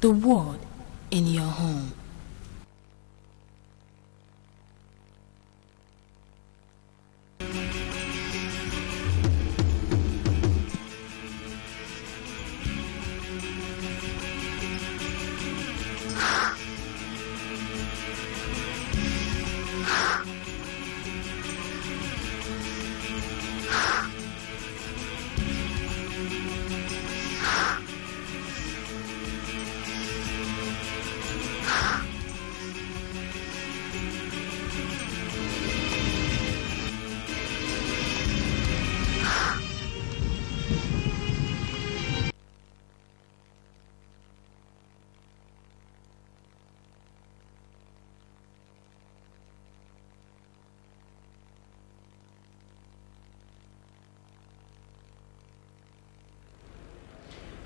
the word in your home.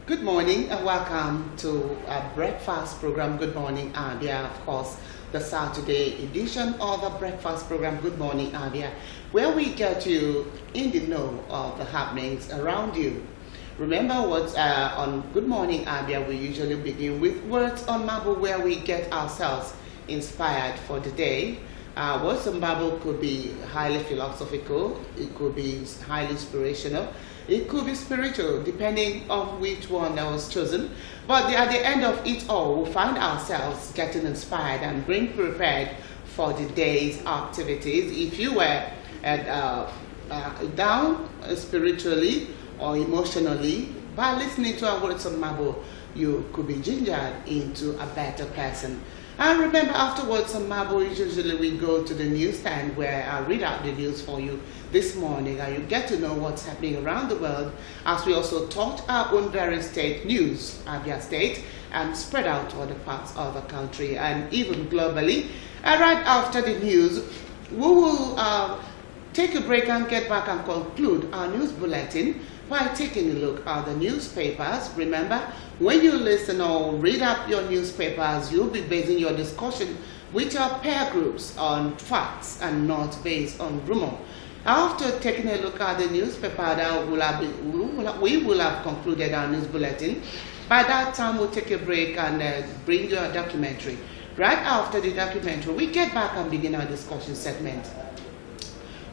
Good morning and welcome to our breakfast program, Good Morning Abia, of course, the Saturday edition of the breakfast program, Good Morning Abia, where we get you in the know of the happenings around you. Remember what on Good Morning Abia, we usually begin with words on Bible where we get ourselves inspired for the day. Words on Bible could be highly philosophical, it could be highly inspirational, it could be spiritual, depending on which one that was chosen. But at the end of it all, we'll find ourselves getting inspired and being prepared for the day's activities. If you were down spiritually or emotionally, by listening to our words on Bible, you could be gingered into a better person. And remember, afterwards on Marble, usually we go to the newsstand where I read out the news for you this morning, and you get to know what's happening around the world, as we also talk our own various state news, Abia State, and spread out to other parts of the country and even globally. And right after the news, we will take a break and get back and conclude our news bulletin by taking a look at the newspapers. Remember, when you listen or read up your newspapers, you'll be basing your discussion with your peer groups on facts and not based on rumor. After taking a look at the newspaper, we will have concluded our news bulletin. By that time, we'll take a break and bring you a documentary. Right after the documentary, we get back and begin our discussion segment.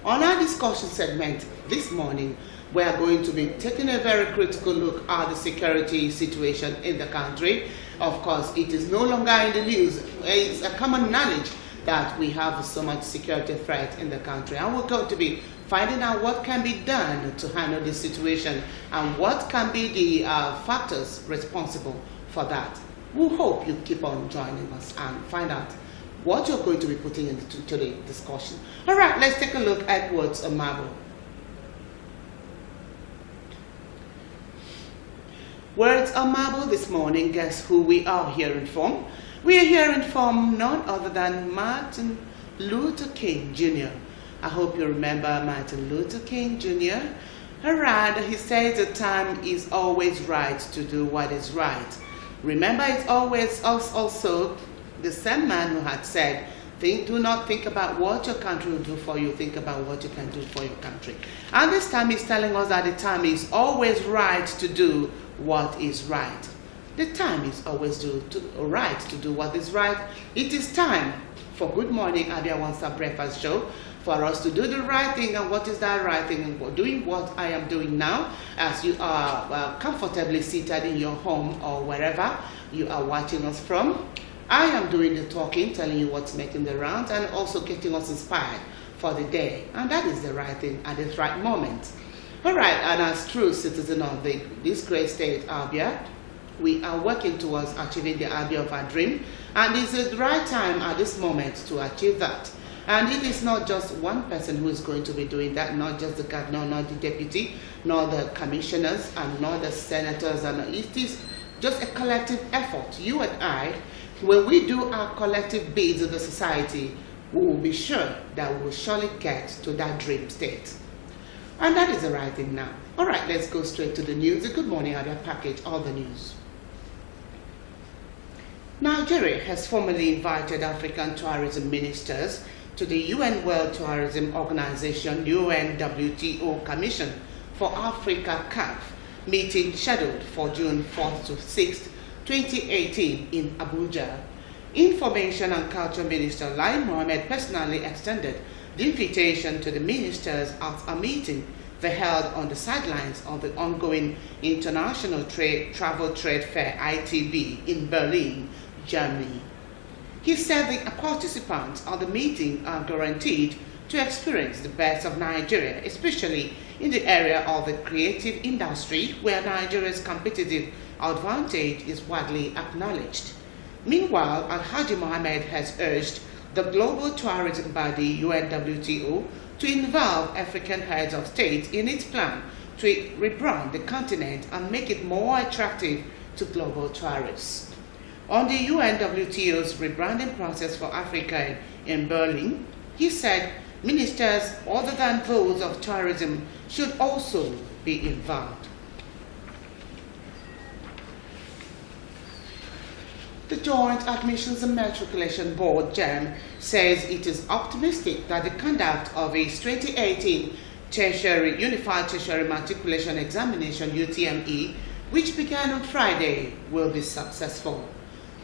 On our discussion segment this morning, we are going to be taking a very critical look at the security situation in the country. Of course, it is no longer in the news. It's a common knowledge that we have so much security threat in the country. And we're going to be finding out what can be done to handle this situation and what can be the factors responsible for that. We hope you keep on joining us and find out what you're going to be putting into the discussion. All right, let's take a look at words on Marble. Words on Marble this morning, guess who we are hearing from? We are hearing from none other than Martin Luther King Jr. I hope you remember Martin Luther King Jr. Alright, he says the time is always right to do what is right. Remember, it's always also the same man who had said, do not think about what your country will do for you, think about what you can do for your country. And this time he's telling us that the time is always right to do what is right. The time is always right to do what is right. It is time for Good Morning Abia One Star Breakfast Show for us to do the right thing. And what is that right thing? And doing what I am doing now, as you are comfortably seated in your home or wherever you are watching us from. I am doing the talking, telling you what's making the rounds, and also getting us inspired for the day. And that is the right thing at this right moment. All right, and as true citizen of this great state, Abia, we are working towards achieving the Abia of our dream, and it's the right time at this moment to achieve that. And it is not just one person who is going to be doing that, not just the governor, not the deputy, nor the commissioners, and not the senators, and it is just a collective effort. You and I, when we do our collective bids in the society, we will be sure that we will surely get to that dream state. And that is the right thing now. All right, let's go straight to the news. The Good Morning Abia package, all the news. Nigeria has formally invited African tourism ministers to the UN World Tourism Organization UNWTO Commission for Africa CAF meeting scheduled for June 4th to 6th, 2018 in Abuja. Information and Culture Minister Lai Mohammed personally extended the invitation to the ministers at a meeting they held on the sidelines of the ongoing International Travel Trade Fair ITB in Berlin, Germany. He said the participants at the meeting are guaranteed to experience the best of Nigeria, especially in the area of the creative industry where Nigeria's competitive advantage is widely acknowledged. Meanwhile, Alhaji Mohammed has urged the global tourism body UNWTO to involve African heads of state in its plan to rebrand the continent and make it more attractive to global tourists. On the UNWTO's rebranding process for Africa in Berlin, he said ministers other than those of tourism should also be involved. The Joint Admissions and Matriculation Board, JAM, says it is optimistic that the conduct of its 2018 Unified Tertiary Matriculation Examination UTME, which began on Friday, will be successful.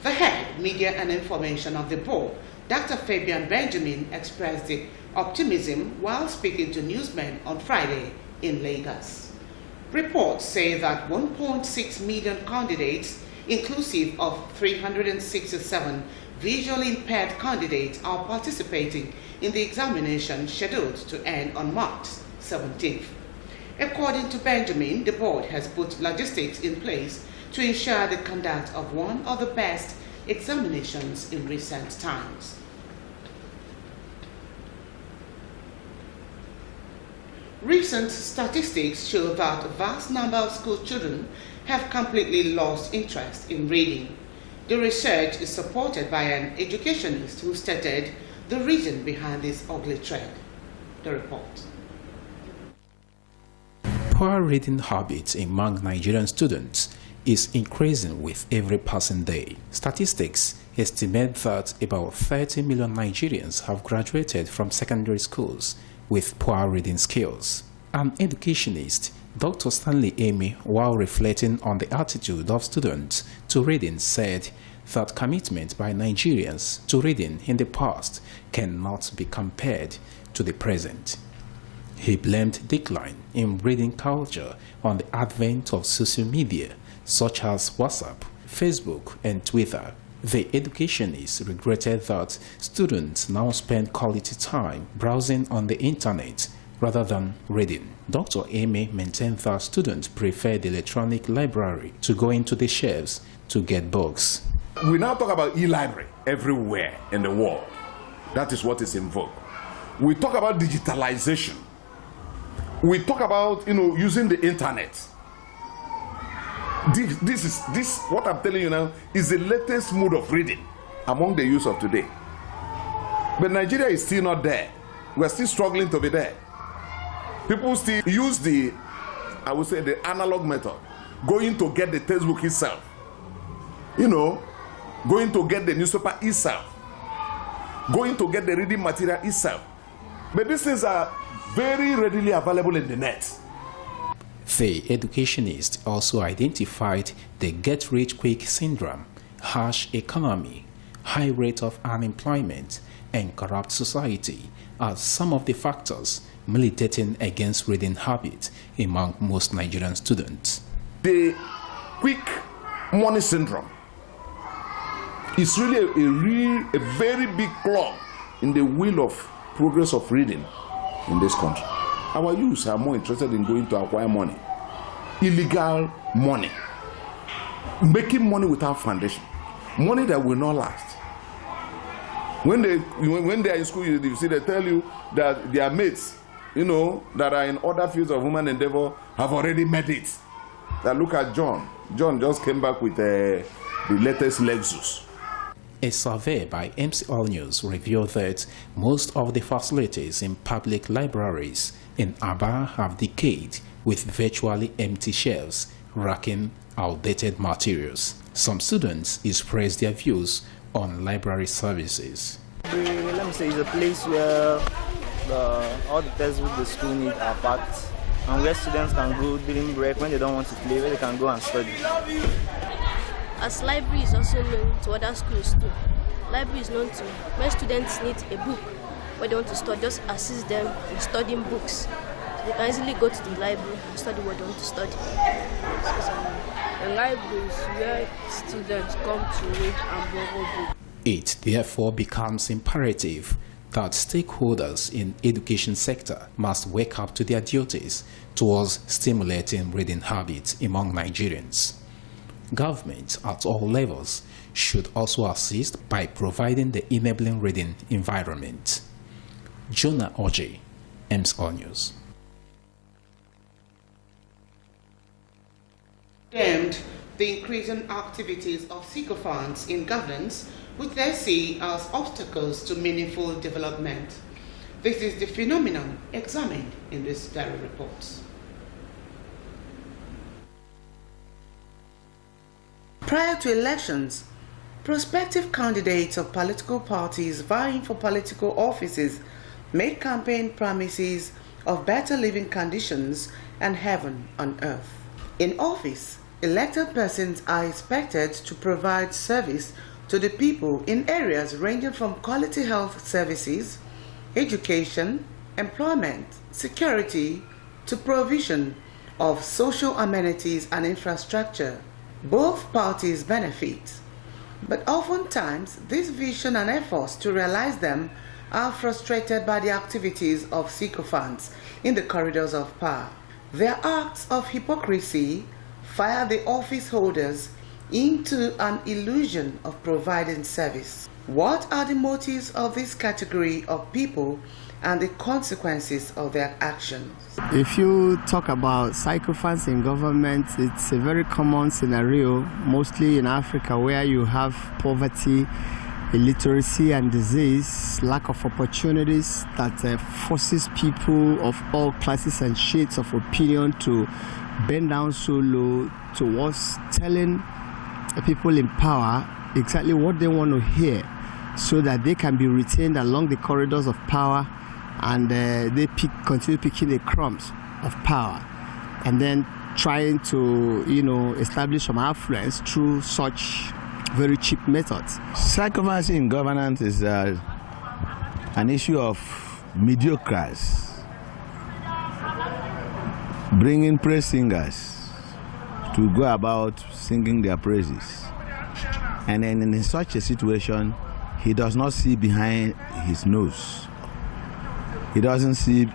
The head, Media and Information of the board, Dr. Fabian Benjamin, expressed the optimism while speaking to newsmen on Friday in Lagos. Reports say that 1.6 million candidates, inclusive of 367 visually impaired candidates, are participating in the examination scheduled to end on March 17th. According to Benjamin, the board has put logistics in place to ensure the conduct of one of the best examinations in recent times. Recent statistics show that a vast number of school children have completely lost interest in reading. The research is supported by an educationist who stated the reason behind this ugly trend. The report. Poor reading habits among Nigerian students is increasing with every passing day. Statistics estimate that about 30 million Nigerians have graduated from secondary schools with poor reading skills. An educationist, Dr. Stanley Amy, while reflecting on the attitude of students to reading, said that commitment by Nigerians to reading in the past cannot be compared to the present. He blamed decline in reading culture on the advent of social media such as WhatsApp, Facebook, and Twitter. The educationist regretted that students now spend quality time browsing on the internet rather than reading. Dr. Amy maintained that students prefer the electronic library to going to the shelves to get books. We now talk about e-library everywhere in the world. That is what is in vogue. We talk about digitalization. We talk about, using the internet. This what I'm telling you now is the latest mode of reading among the youth of today. But Nigeria is still not there. We're still struggling to be there. People still use the analog method, going to get the textbook itself. Going to get the newspaper itself. Going to get the reading material itself. But these things are very readily available in the net. The educationist also identified the get-rich-quick syndrome, harsh economy, high rate of unemployment, and corrupt society as some of the factors militating against reading habits among most Nigerian students. The quick money syndrome is really a very big claw in the wheel of progress of reading in this country. Our youths are more interested in going to acquire money, illegal money, making money without foundation, money that will not last. When they are in school, you see they tell you that their mates, that are in other fields of human endeavor have already made it. That look at John. John just came back with the latest Lexus. A survey by MC All News revealed that most of the facilities in public libraries in Abia have decayed with virtually empty shelves, racking outdated materials. Some students expressed their views on library services. Let me say it's a place where all the textbooks the school need are packed, and where students can go during break when they don't want to play, where they can go and study. as library is also known to other schools too. Library is known to when students need a book where they want to study, just assist them in studying books. They can easily go to the library and study what they want to study. The library is where students come to read and borrow books. It therefore becomes imperative that stakeholders in education sector must wake up to their duties towards stimulating reading habits among Nigerians. Government at all levels should also assist by providing the enabling reading environment. Jonah Oje, EMS All News. Condemned the increasing activities of sycophants in governance, which they see as obstacles to meaningful development. This is the phenomenon examined in this very report. Prior to elections, prospective candidates of political parties vying for political offices made campaign promises of better living conditions and heaven on earth. In office, elected persons are expected to provide service to the people in areas ranging from quality health services, education, employment, security, to provision of social amenities and infrastructure. Both parties benefit, but oftentimes this vision and efforts to realize them are frustrated by the activities of sycophants in the corridors of power. Their acts of hypocrisy fire the office holders into an illusion of providing service. What are the motives of this category of people and the consequences of their actions? If you talk about sycophants in government, it's a very common scenario, mostly in Africa, where you have poverty, illiteracy and disease, lack of opportunities that forces people of all classes and shades of opinion to bend down so low towards telling people in power exactly what they want to hear, so that they can be retained along the corridors of power, and they continue picking the crumbs of power, and then trying to, establish some affluence through such very cheap methods. Sycophancy in governance is an issue of mediocres bringing praise singers to go about singing their praises, and then in such a situation he does not see behind his nose. He doesn't see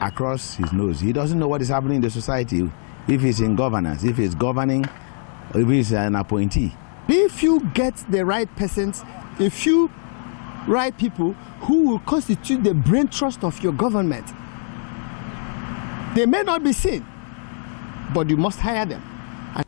across his nose. He doesn't know what is happening in the society, if he's in governance, if he's governing, or if he's an appointee. If you get the right persons, a few right people who will constitute the brain trust of your government, they may not be seen, but you must hire them. And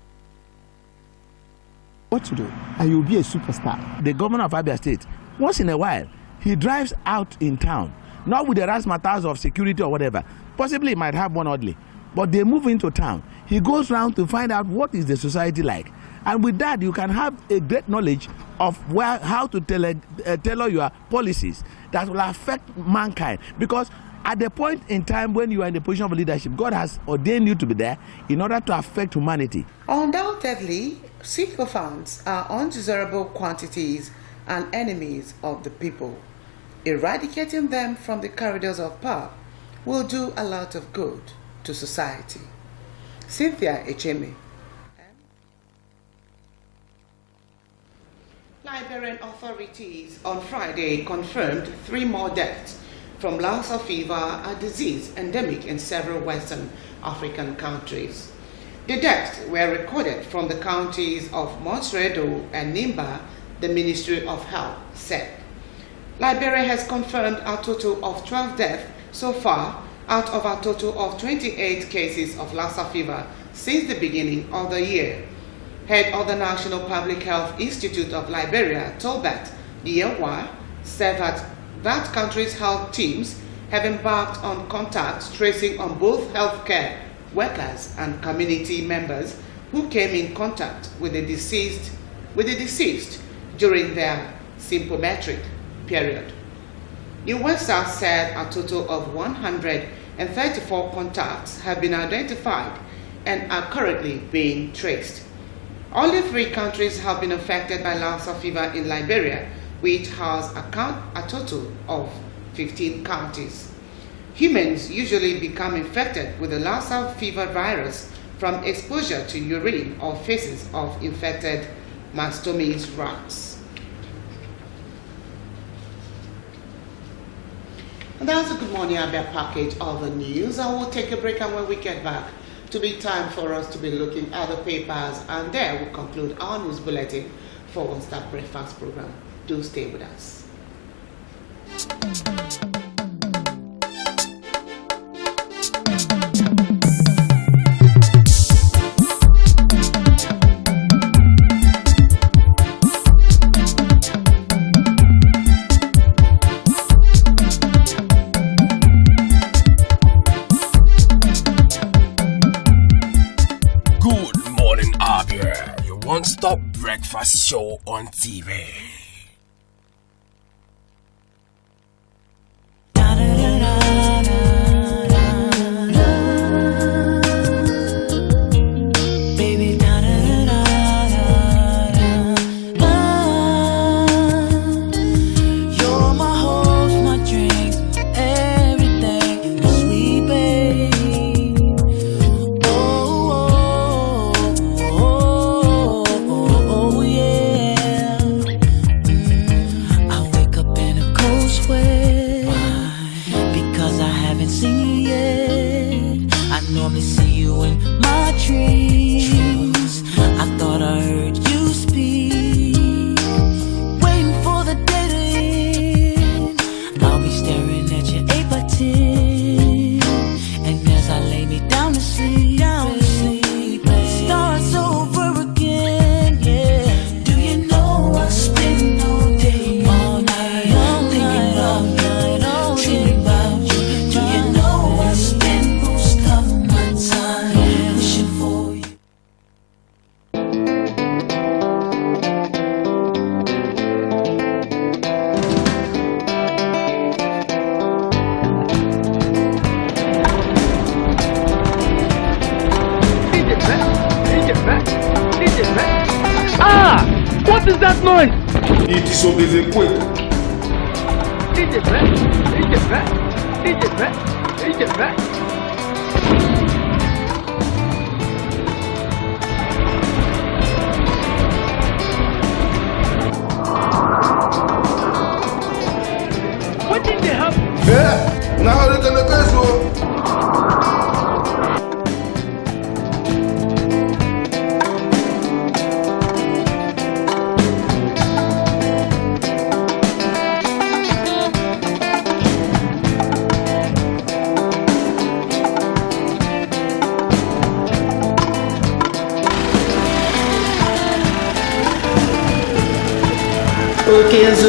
what to do? And you'll be a superstar. The governor of Abia State, once in a while, he drives out in town, not with the razzmatazz of security or whatever. Possibly he might have one oddly, but they move into town. He goes around to find out what is the society like. And with that, you can have a great knowledge of how to tailor your policies that will affect mankind. Because at the point in time when you are in the position of leadership, God has ordained you to be there in order to affect humanity. Undoubtedly, sycophants are undesirable quantities and enemies of the people. Eradicating them from the corridors of power will do a lot of good to society. Cynthia Echeme. Liberian authorities on Friday confirmed 3 more deaths from Lassa fever, a disease endemic in several Western African countries. The deaths were recorded from the counties of Montredo and Nimba, the Ministry of Health said. Liberia has confirmed a total of 12 deaths so far out of a total of 28 cases of Lassa fever since the beginning of the year. Head of the National Public Health Institute of Liberia, Tolbert Diawa, said that country's health teams have embarked on contact tracing on both healthcare workers and community members who came in contact with the deceased during their symptomatic period. USAID said a total of 134 contacts have been identified and are currently being traced. Only 3 countries have been affected by Lassa fever in Liberia, which has a total of 15 counties. Humans usually become infected with the Lassa fever virus from exposure to urine or feces of infected mastomys rats. And that's a Good Morning Abia package of the news. I will take a break, and when we get back, to be time for us to be looking at the papers, and there we'll conclude our news bulletin for One Star Breakfast program. Do stay with us. Good Morning Abia, your one-stop breakfast show on TV. What is that noise? It is Obezekwek. What did they happen? Yeah, now they're gonna go. Okay, so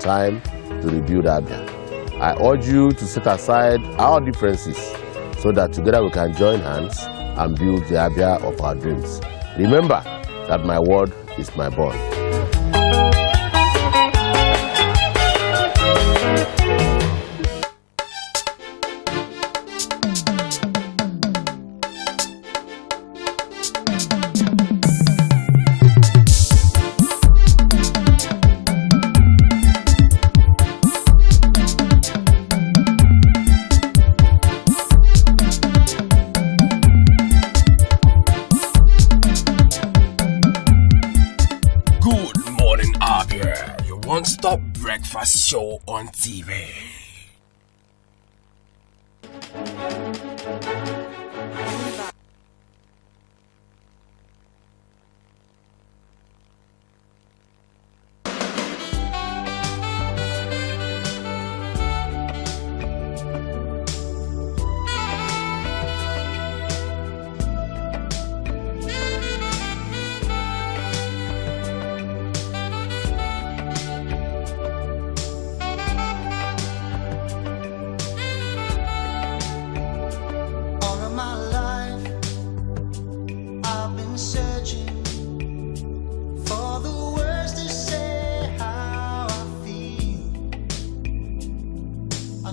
time to rebuild Abia. I urge you to set aside our differences so that together we can join hands and build the Abia of our dreams. Remember that my word is my bond. One-stop breakfast show on TV.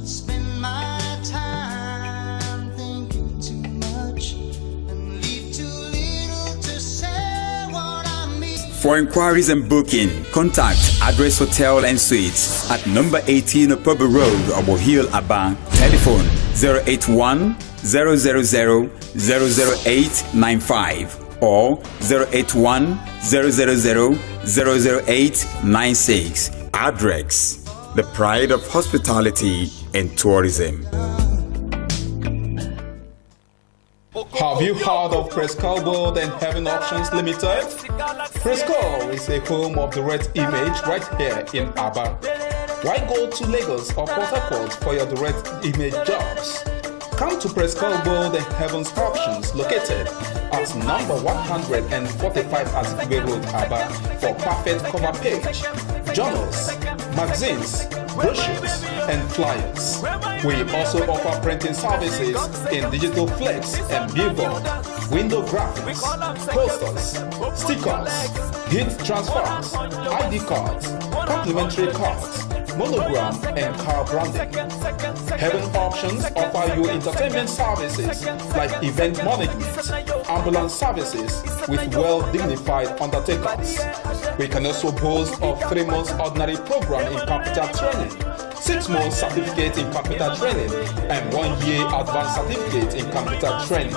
Spend my time thinking too much and leave too little to say what I mean. For inquiries and booking, contact Address Hotel and Suites at number 18 Upper Road, Obo Hill, Abia. Telephone 081 000 00895 or 081 000 00896. Address, the pride of hospitality and tourism. Have you heard of Prescal World and Heaven Options Limited? Prescal is a home of the direct image right here in Abia. Why go to Lagos or Port Harcourt for your direct image jobs? Come to Prescal World and Heaven's Options, located at number 145 Azikwe Road, Abia, for perfect cover page, journals, magazines, brochures, and flyers. We also offer printing services in digital flex and billboard, window graphics, posters, stickers, heat transfers, ID cards, complimentary cards, monogram, and car branding. Heaven Options offer you entertainment services like event management, ambulance services with well-dignified undertakers. We can also boast of 3 months ordinary program in computer training, 6 months certificate in computer training, and 1 year advanced certificate in computer training.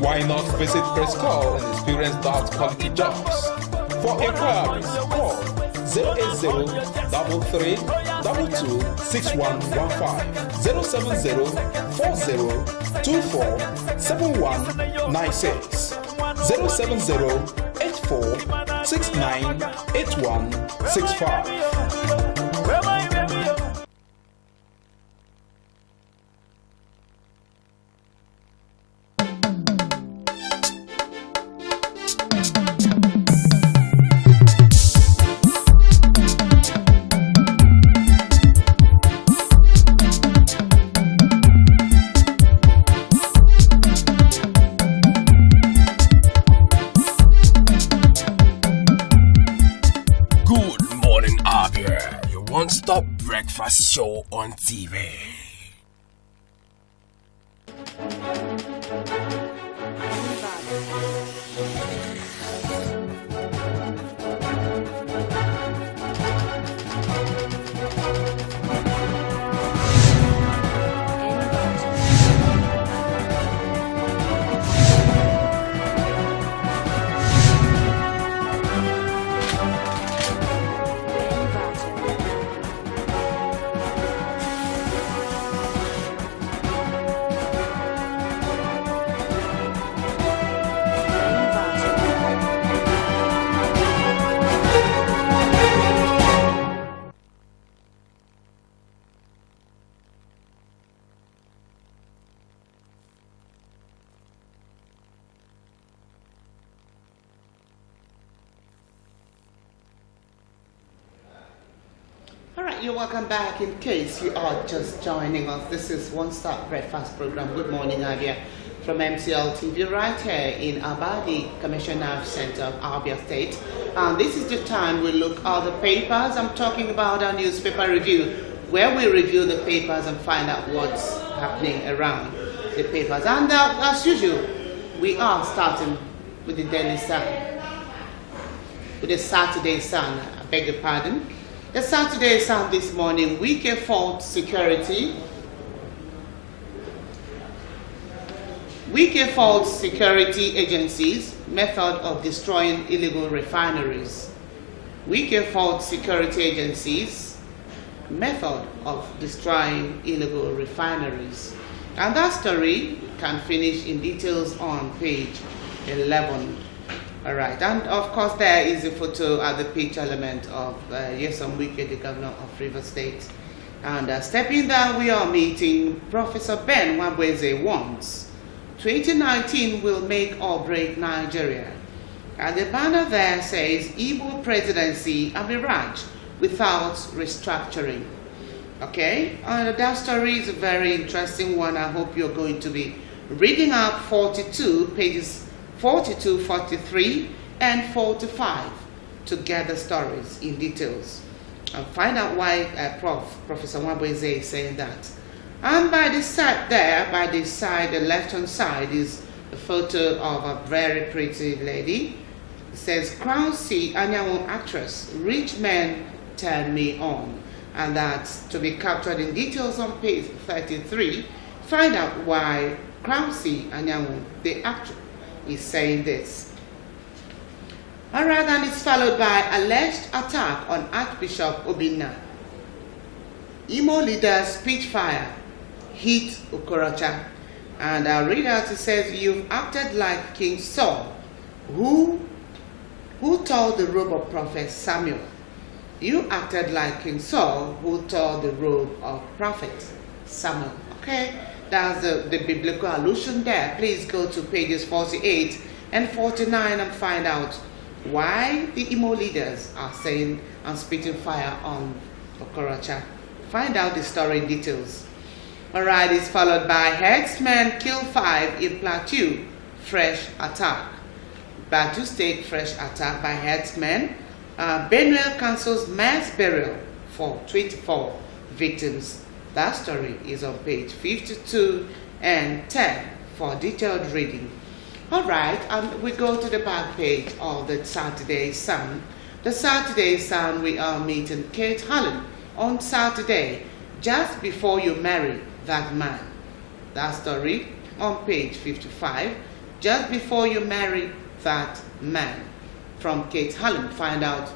Why not visit Prescal and experience that quality jobs? For inquiries, call 080 33 22 6115 070 40 24 7196 070 84 69 8165. Good morning, Abia, your one-stop breakfast show on TV. You're welcome back. In case you are just joining us, this is One Stop Breakfast Program. Good morning, Abia, from MCL TV right here in Abia, the Commissioner Center of Abia State. And this is the time we look at the papers. I'm talking about our newspaper review, where we review the papers and find out what's happening around the papers. And as usual, we are starting with the Daily Sun, with the Saturday Sun. I beg your pardon. The Saturday Sun this morning, Wike faults security. Wike faults security agencies' method of destroying illegal refineries. Wike faults security agencies' method of destroying illegal refineries. And that story can finish in details on page 11. All right, and of course there is a photo at the page element of Nyesom Wike, the governor of Rivers State. And stepping down, we are meeting Professor Ben Nwabweze once. 2019 will make or break Nigeria. And the banner there says, Igbo presidency Amiraj without restructuring. Okay, that story is a very interesting one. I hope you're going to be reading out 42 pages, 42, 43, and 45 to get the stories in details and find out why Professor Nwabweze is saying that. And by the side there, the left-hand side, is a photo of a very pretty lady. It says, Crown C, Anyanwu actress, rich men turn me on. And that's to be captured in details on page 33. Find out why Crown C, Anyanwu, the actor, is saying this. Alright, and it's followed by alleged attack on Archbishop Obinna. Imo leaders spitfire hit Okorocha. And I'll read out, it says, you've acted like King Saul, who tore the robe of prophet Samuel. You acted like King Saul, who tore the robe of prophet Samuel. Okay, that's the biblical allusion there. Please go to pages 48 and 49 and find out why the Imo leaders are saying and spitting fire on Okorocha. Find out the story in details. Alright, it's followed by herdsmen kill 5 in Plateau, fresh attack. Plateau State, fresh attack by herdsmen. Benwell cancels mass burial for 24 victims. That story is on page 52 and 10 for detailed reading. Alright, and we go to the back page of the Saturday Sun. The Saturday Sun, we are meeting Kate Hallen on Saturday, just before you marry that man. That story on page 55, just before you marry that man, from Kate Hallen. Find out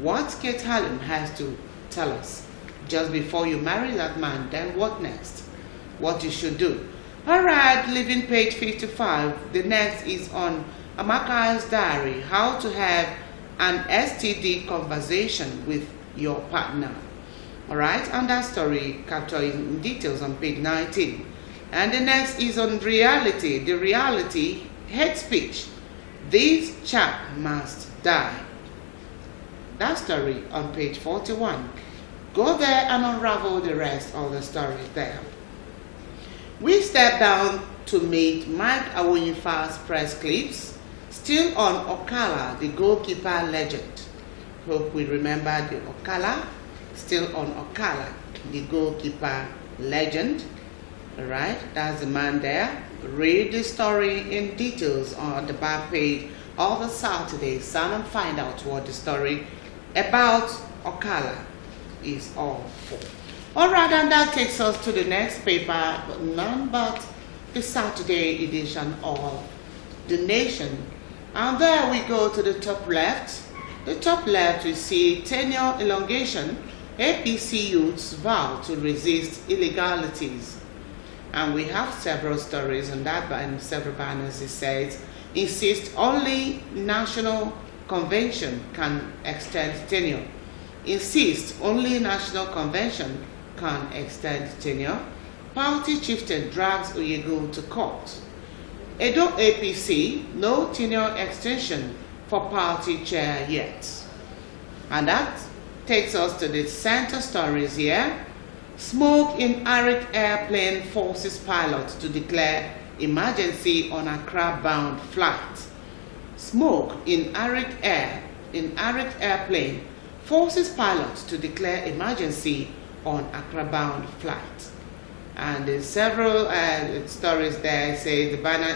what Kate Hallen has to tell us. Just before you marry that man, then what next? What you should do. Alright, leaving page 55, the next is on Amaka's diary, how to have an STD conversation with your partner. Alright, and that story captured in details on page 19. And the next is on reality, the reality hate speech. This chap must die. That story on page 41. Go there and unravel the rest of the story there. We step down to meet Mike Awonifa's press clips, still on Okala, the goalkeeper legend. Hope we remember the Okala. Still on Okala, the goalkeeper legend. Alright, that's the man there. Read the story in details on the back page of the Saturday Sun and find out what the story about Okala is all for. Alright, and that takes us to the next paper, but none but the Saturday edition of The Nation. And there we go to the top left. The top left, we see tenure elongation. APC youths vow to resist illegalities. And we have several stories on that, and several banners. It says, insist only national convention can extend tenure. Insist only national convention can extend tenure. Party chieftain drags Oyego to court. Edo APC, no tenure extension for party chair yet. And that takes us to the center stories here. Smoke in Arik airplane forces pilot to declare emergency on Accra-bound flight. Smoke in Arik airplane forces pilot to declare emergency on Accra-bound flight. And there's several stories there. Say the banner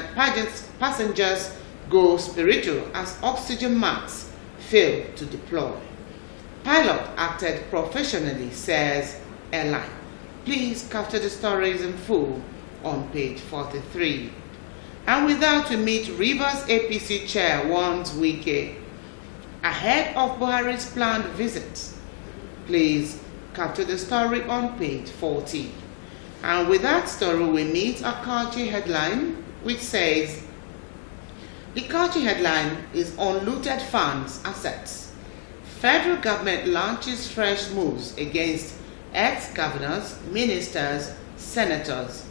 passengers go spiritual as oxygen masks fail to deploy. Pilot acted professionally, says airline. Please capture the stories in full on page 43. And with that, we meet Rivers APC chair warns Wike ahead of Buhari's planned visit. Please capture the story on page 40. And with that story, we meet a Kachi headline, which says, the Kachi headline is on looted funds assets. Federal government launches fresh moves against ex-governors, ministers, senators.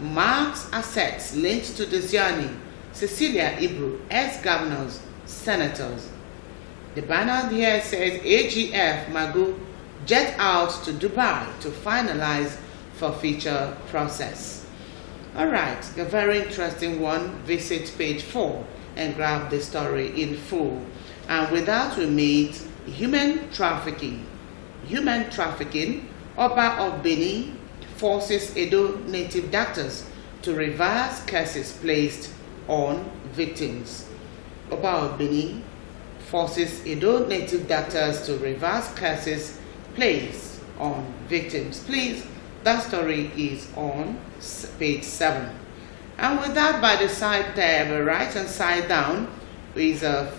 Marks assets linked to Desiani, Cecilia Ibru, ex-governors, senators. The banner here says AGF Magu jet out to Dubai to finalize forfeiture process. Alright, a very interesting one. Visit page 4 and grab the story in full. And with that, we meet human trafficking. Human trafficking. Oba of Benin forces Edo native doctors to reverse curses placed on victims. Oba Obini forces Edo native doctors to reverse curses placed on victims. Please, that story is on page 7. And with that, by the side there, the right hand side down, is a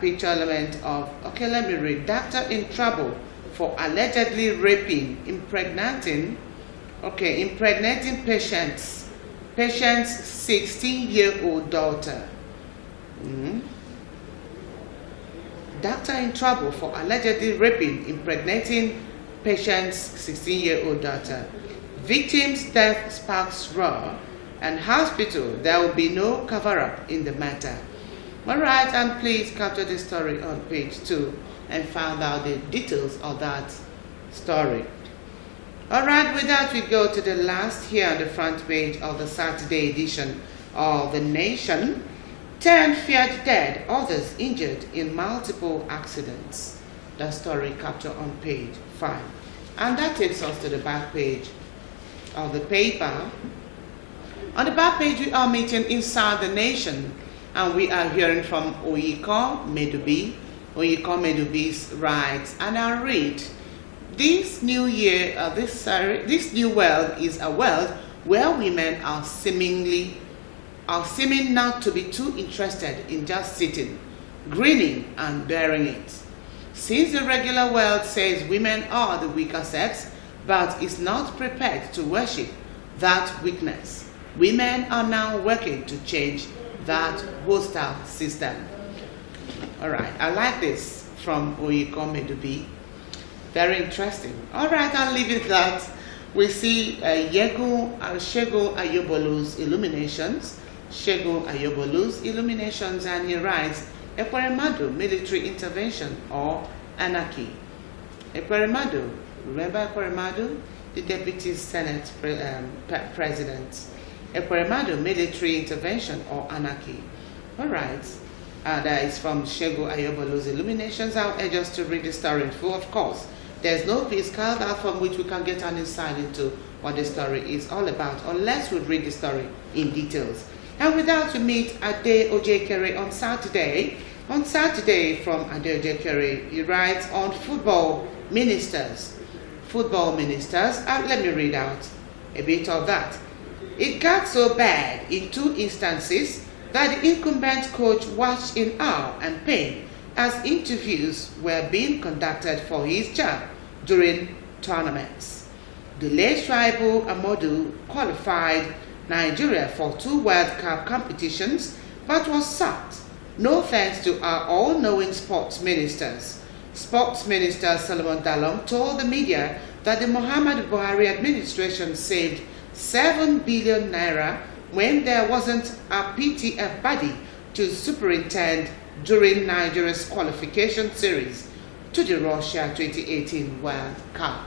picture element of, okay, let me read. Doctor in trouble for allegedly raping, impregnating patient's 16-year-old daughter. Doctor in trouble for allegedly raping, impregnating patient's 16-year-old daughter. Victim's death sparks roar, and hospital, there will be no cover-up in the matter. All right, and please capture the story on page 2 and find out the details of that story. All right, with that, we go to the last here on the front page of the Saturday edition of The Nation. 10 feared dead, others injured in multiple accidents. That story captured on page 5. And that takes us to the back page of the paper. On the back page, we are meeting inside The Nation, and we are hearing from Oyiko Medubi. Oyiko Medubi writes, and I read, this new year, this new world is a world where women are seeming not to be too interested in just sitting, grinning, and bearing it. Since the regular world says women are the weaker sex, but is not prepared to worship that weakness, women are now working to change that hostile system. All right, I like this from Oyiko Medubi. Very interesting. All right, I'll leave it that. We see Shego Ayobolu's illuminations. Shego Ayobolu's illuminations, and he writes, Ekweremadu, military intervention or anarchy. Ekweremadu, remember Ekweremadu? The Deputy Senate President. Ekweremadu, military intervention or anarchy. All right. That is from Shego Ayobolu's illuminations. I'll urge us to read the story in full, of course. There's no piece carved out from which we can get an insight into what the story is all about, unless we read the story in details. And with that, we meet Ade Ojekere on Saturday. On Saturday, from Ade Ojekere, he writes on football ministers. Football ministers, let me read out a bit of that. It got so bad in 2 instances that the incumbent coach watched in awe and pain as interviews were being conducted for his job during tournaments. The late Tribal Amodu qualified Nigeria for 2 World Cup competitions, but was sacked, no thanks to our all-knowing sports ministers. Sports Minister Solomon Dalong told the media that the Muhammadu Buhari administration saved 7 billion naira when there wasn't a PTF body to superintend during Nigeria's qualification series to the Russia 2018 World Cup.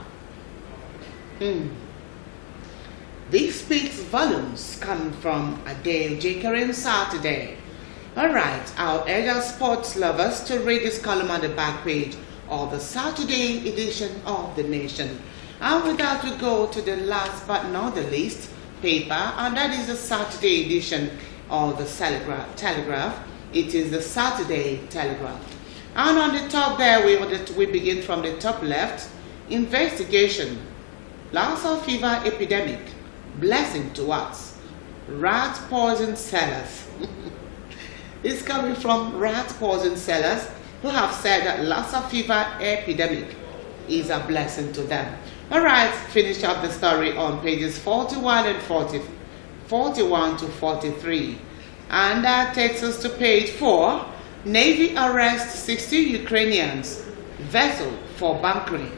This speaks volumes coming from Ade Ojekere Saturday. All right, I'll urge our sports lovers to read this column on the back page of the Saturday edition of The Nation. And with that, we go to the last but not the least paper, and that is the Saturday edition of the Telegraph. It is the Saturday Telegraph. And on the top there, we begin from the top left. Investigation. Lassa fever epidemic. Blessing to us. Rat poison sellers. It's coming from rat poison sellers who have said that Lassa fever epidemic is a blessing to them. All right, finish up the story on pages 41 and 41 to 43. And that takes us to page 4. Navy arrests 60 Ukrainians. Vessel for bunkering.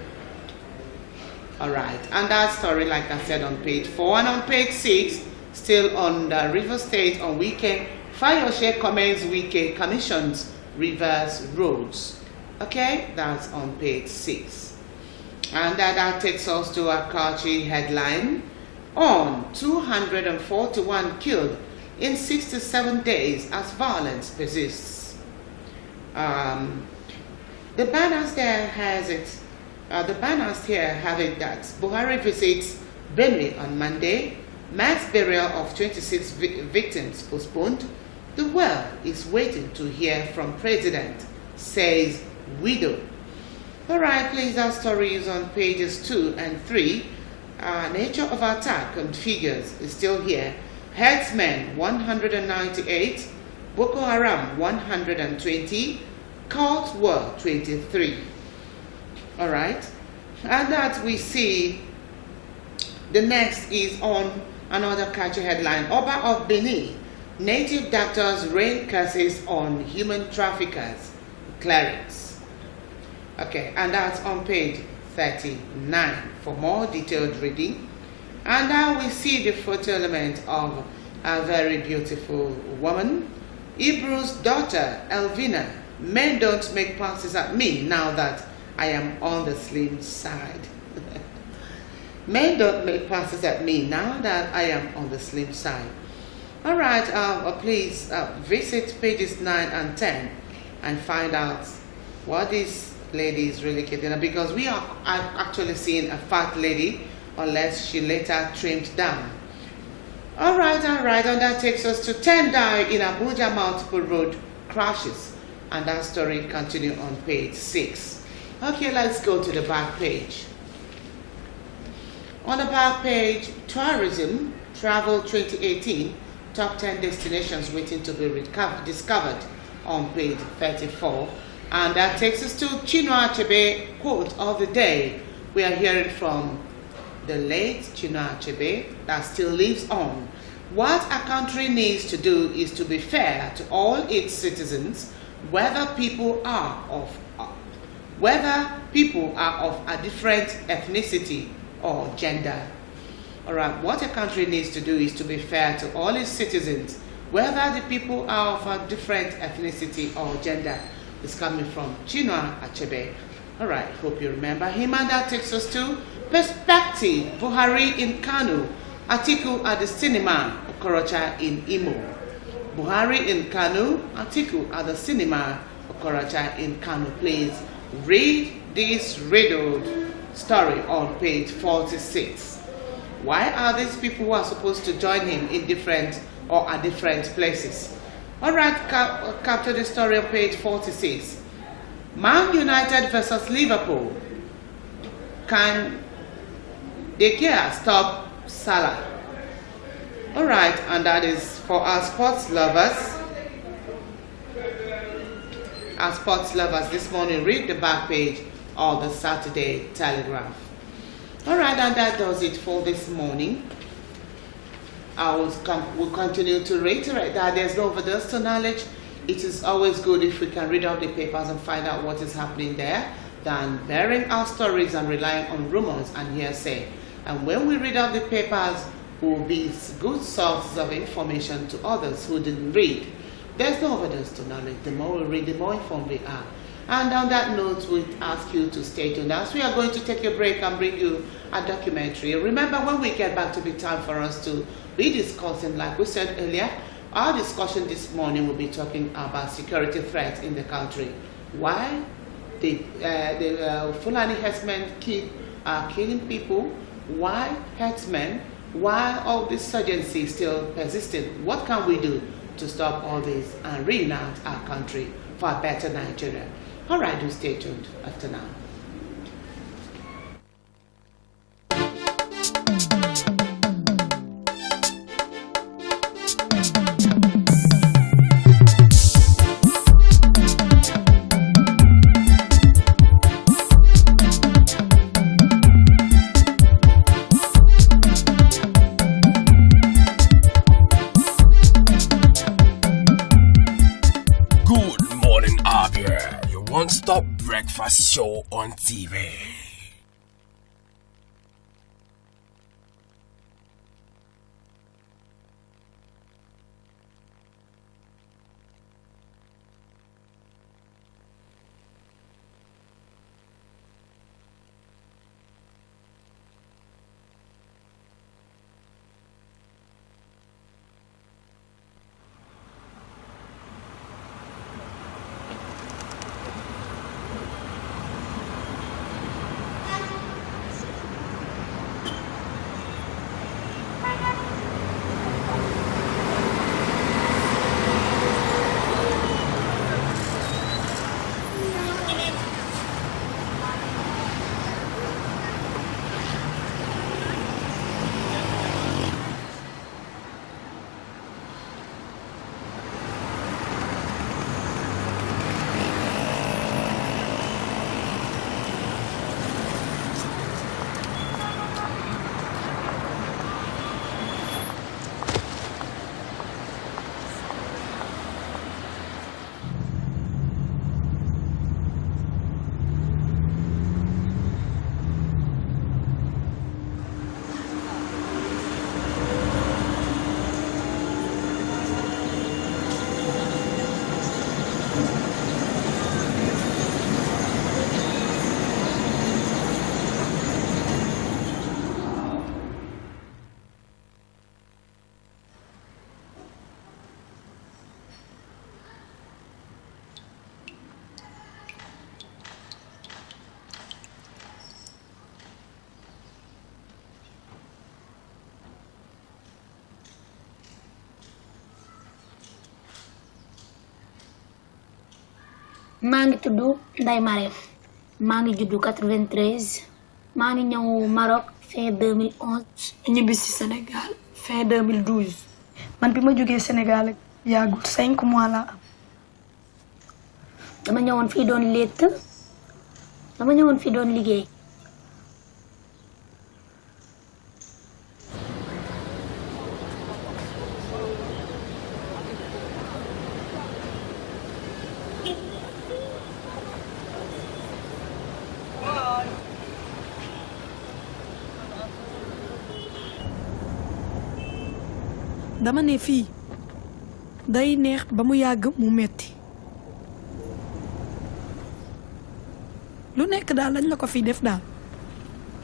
All right, and that story, like I said, on page 4. And on page 6, still on the River State on weekend, Fayoshe comments Wike commissions reverse roads. Okay, that's on page 6. And that takes us to a Kachi headline on 241 killed in 67 days as violence persists. The banners there has it. The banners here have it that Buhari visits Benue on Monday. Mass burial of 26 victims postponed. The world is waiting to hear from President, says widow. All right, please, our story is on pages 2 and 3. Nature of attack and figures is still here. Herdsmen 198, Boko Haram 120, Cult War 23. All right, and that we see the next is on another catchy headline. Oba of Benin, native doctors rain curses on human traffickers, clerics. Okay, and that's on page 39 for more detailed reading. And now we see the photo element of a very beautiful woman. Hebrews' daughter, Elvina. Men don't make passes at me now that I am on the slim side. Men don't make passes at me now that I am on the slim side. All right, please visit pages 9 and 10 and find out what this lady is really getting at, because we are actually seeing a fat lady unless she later trimmed down. All right, and that takes us to 10 die in Abuja multiple road crashes, and that story continues on page 6. Okay, let's go to the back page. On the back page, tourism, travel 2018, top 10 destinations waiting to be discovered on page 34. And that takes us to Chinua Achebe, quote of the day. We are hearing from the late Chinua Achebe that still lives on. What a country needs to do is to be fair to all its citizens, whether people are of a different ethnicity or gender. All right, what a country needs to do is to be fair to all its citizens, whether the people are of a different ethnicity or gender. It's coming from Chinua Achebe. All right, hope you remember him. And that takes us to Perspective, Buhari in Kano, Atiku at the cinema, Okorocha in Imo. Buhari in Kano, Atiku at the cinema, Okorocha in Kano. Please read this riddled story on page 46. Why are these people who are supposed to join him in different or at different places? All right, capture the story on page 46. Man United versus Liverpool. Can De Gea stop Salah? All right, and that is for our sports lovers. Our sports lovers this morning, read the back page of the Saturday Telegraph. All right, and that does it for this morning. I will continue to reiterate that there's no overdose to knowledge. It is always good if we can read out the papers and find out what is happening there than bearing our stories and relying on rumors and hearsay. And when we read out the papers, we will be good sources of information to others who didn't read. There's no overdose to knowledge. The more we read, the more informed we are. And on that note, we ask you to stay tuned as we are going to take a break and bring you a documentary. Remember, when we get back to be time for us to be discussing, like we said earlier, our discussion this morning will be talking about security threats in the country. Why the Fulani herdsmen keep killing people? Why herdsmen? Why all this insurgency is still persistent? What can we do to stop all this and reunite our country for a better Nigeria? All right, do stay tuned after now. Good morning, Abia, your one-stop breakfast show on TV. maa ngi tudd Ndeye Marème maa ngi juddu 93 maa ngi ñëw Maroc fin 2011 ñibbi si Sénégal fin 2012 man bi ma jógee Sénégal yàggul 5 mois la am. dama ñëwoon fii doon létt dama ñëwoon fii doon liggéey. dama ne fii day neex ba mu yàgg mu metti lu nekk daal lañ la ko fi def daal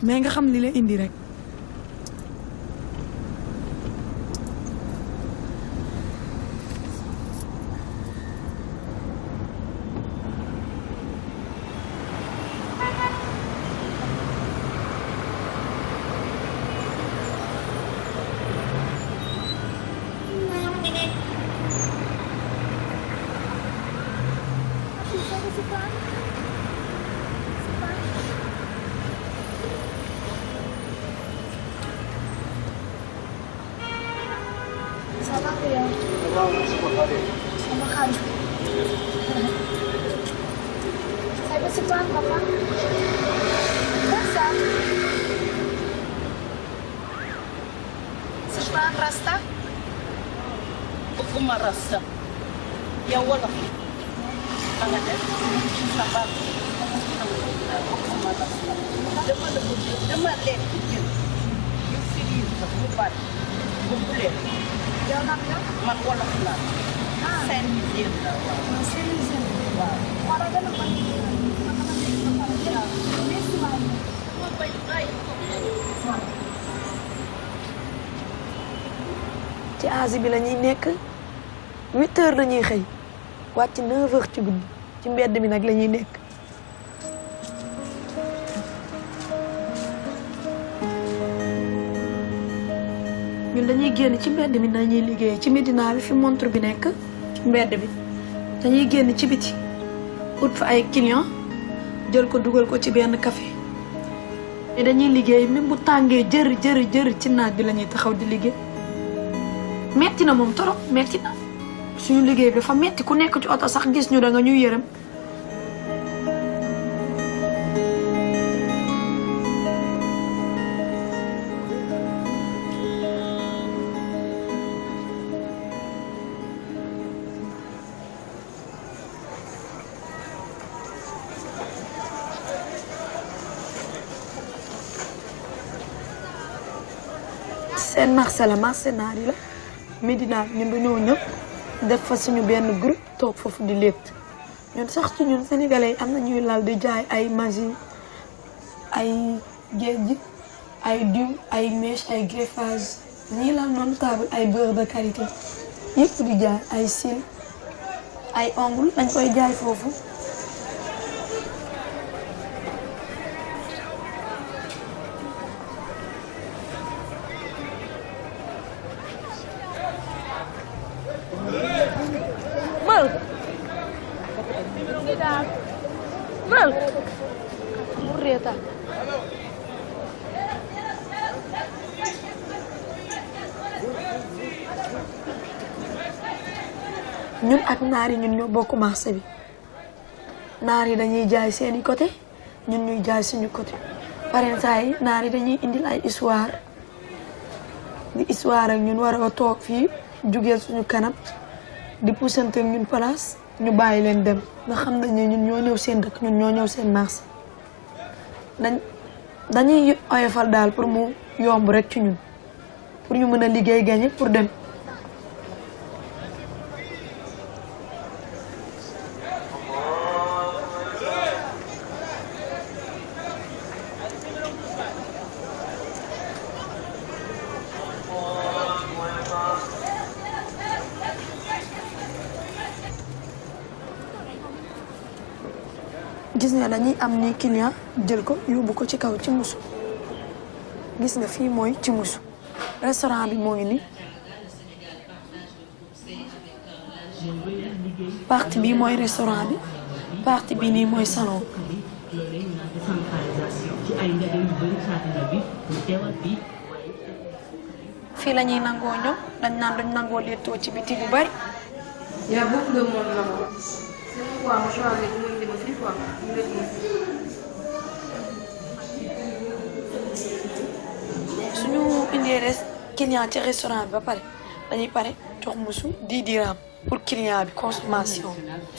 mais nga xam li la indi rek. Sama xarit. Saya bersebelah papa. Rasa. Sebelah rasta. Uma rasta. Ya wala. Ana def. Sabab. Uma rasta. Dama leen jël. Yu firi bu bari. Bu leen. Yow nag la. Man wala la. Seen jël la. Seen jël. Waaw. Wala dana man. ci Asie bi la ñuy nekk 8 heures la ñuy xëy wàcc 9 heures ci guddi ci mbedd mi nag la ñuy nekk. ñun dañuy génn ci mbedd mi nañuy liggéey ci Médina bi fi montre bi nekk ci mbedd bi dañuy génn ci biti ut fa ay client jël ko dugal ko ci benn café mais dañuy liggéey même bu tàngee jëri ci naaj bi la ñuy taxaw di liggéey. metti na moom torop metti na suñu liggéey bi dafa metti ku nekk ci oto sax gis ñu da nga ñuy yërëm. seen marché la marché naar yi la Médina ñun dañoo ñëw def fa suñu benn groupe toog foofu di létt ñun sax ci ñun sénégalais yi am na ñuy lal di jaay ay magie ay géej ay diw ay mèche ay greffage ñii lal noonu table ay beurre de qualité yëpp di jaay ay cils ay ongle dañ koy jaay foofu. ñun ak naar yi ñun ñoo bokk marché bi naar yi dañuy jaay seeni côté ñun ñuy jaay suñu côté parents yi naar yi dañuy indil ay histoire di histoire ak ñun war a toog fii jugeel suñu kanam di puusante ak ñun place ñu bàyyi leen dem nga xam nañ ne ñun ñoo ñëw seen dëkk ñun ñoo ñëw seen marché dañuy oyofal daal pour mu yomb rek ci ñun pour ñu mën a liggéey gagné pour dem. gis nga dañuy am ni client jël ko yóbbu ko ci kaw ci musu gis nga fii mooy ci musu restaurant bi moo ngi ni partie bi mooy restaurant bi partie bi nii mooy salon. fii la ñuy nangoo ñoom dañ naan duñ nangoo leetoo ci biti bu bari. Il y a beaucoup de monde là-bas. C'est pourquoi moi je suis avec moi, il est aussi quoi. suñu indee client ci restaurant bi ba pare dañuy pare jox musu 10 dirham pour client bi consommation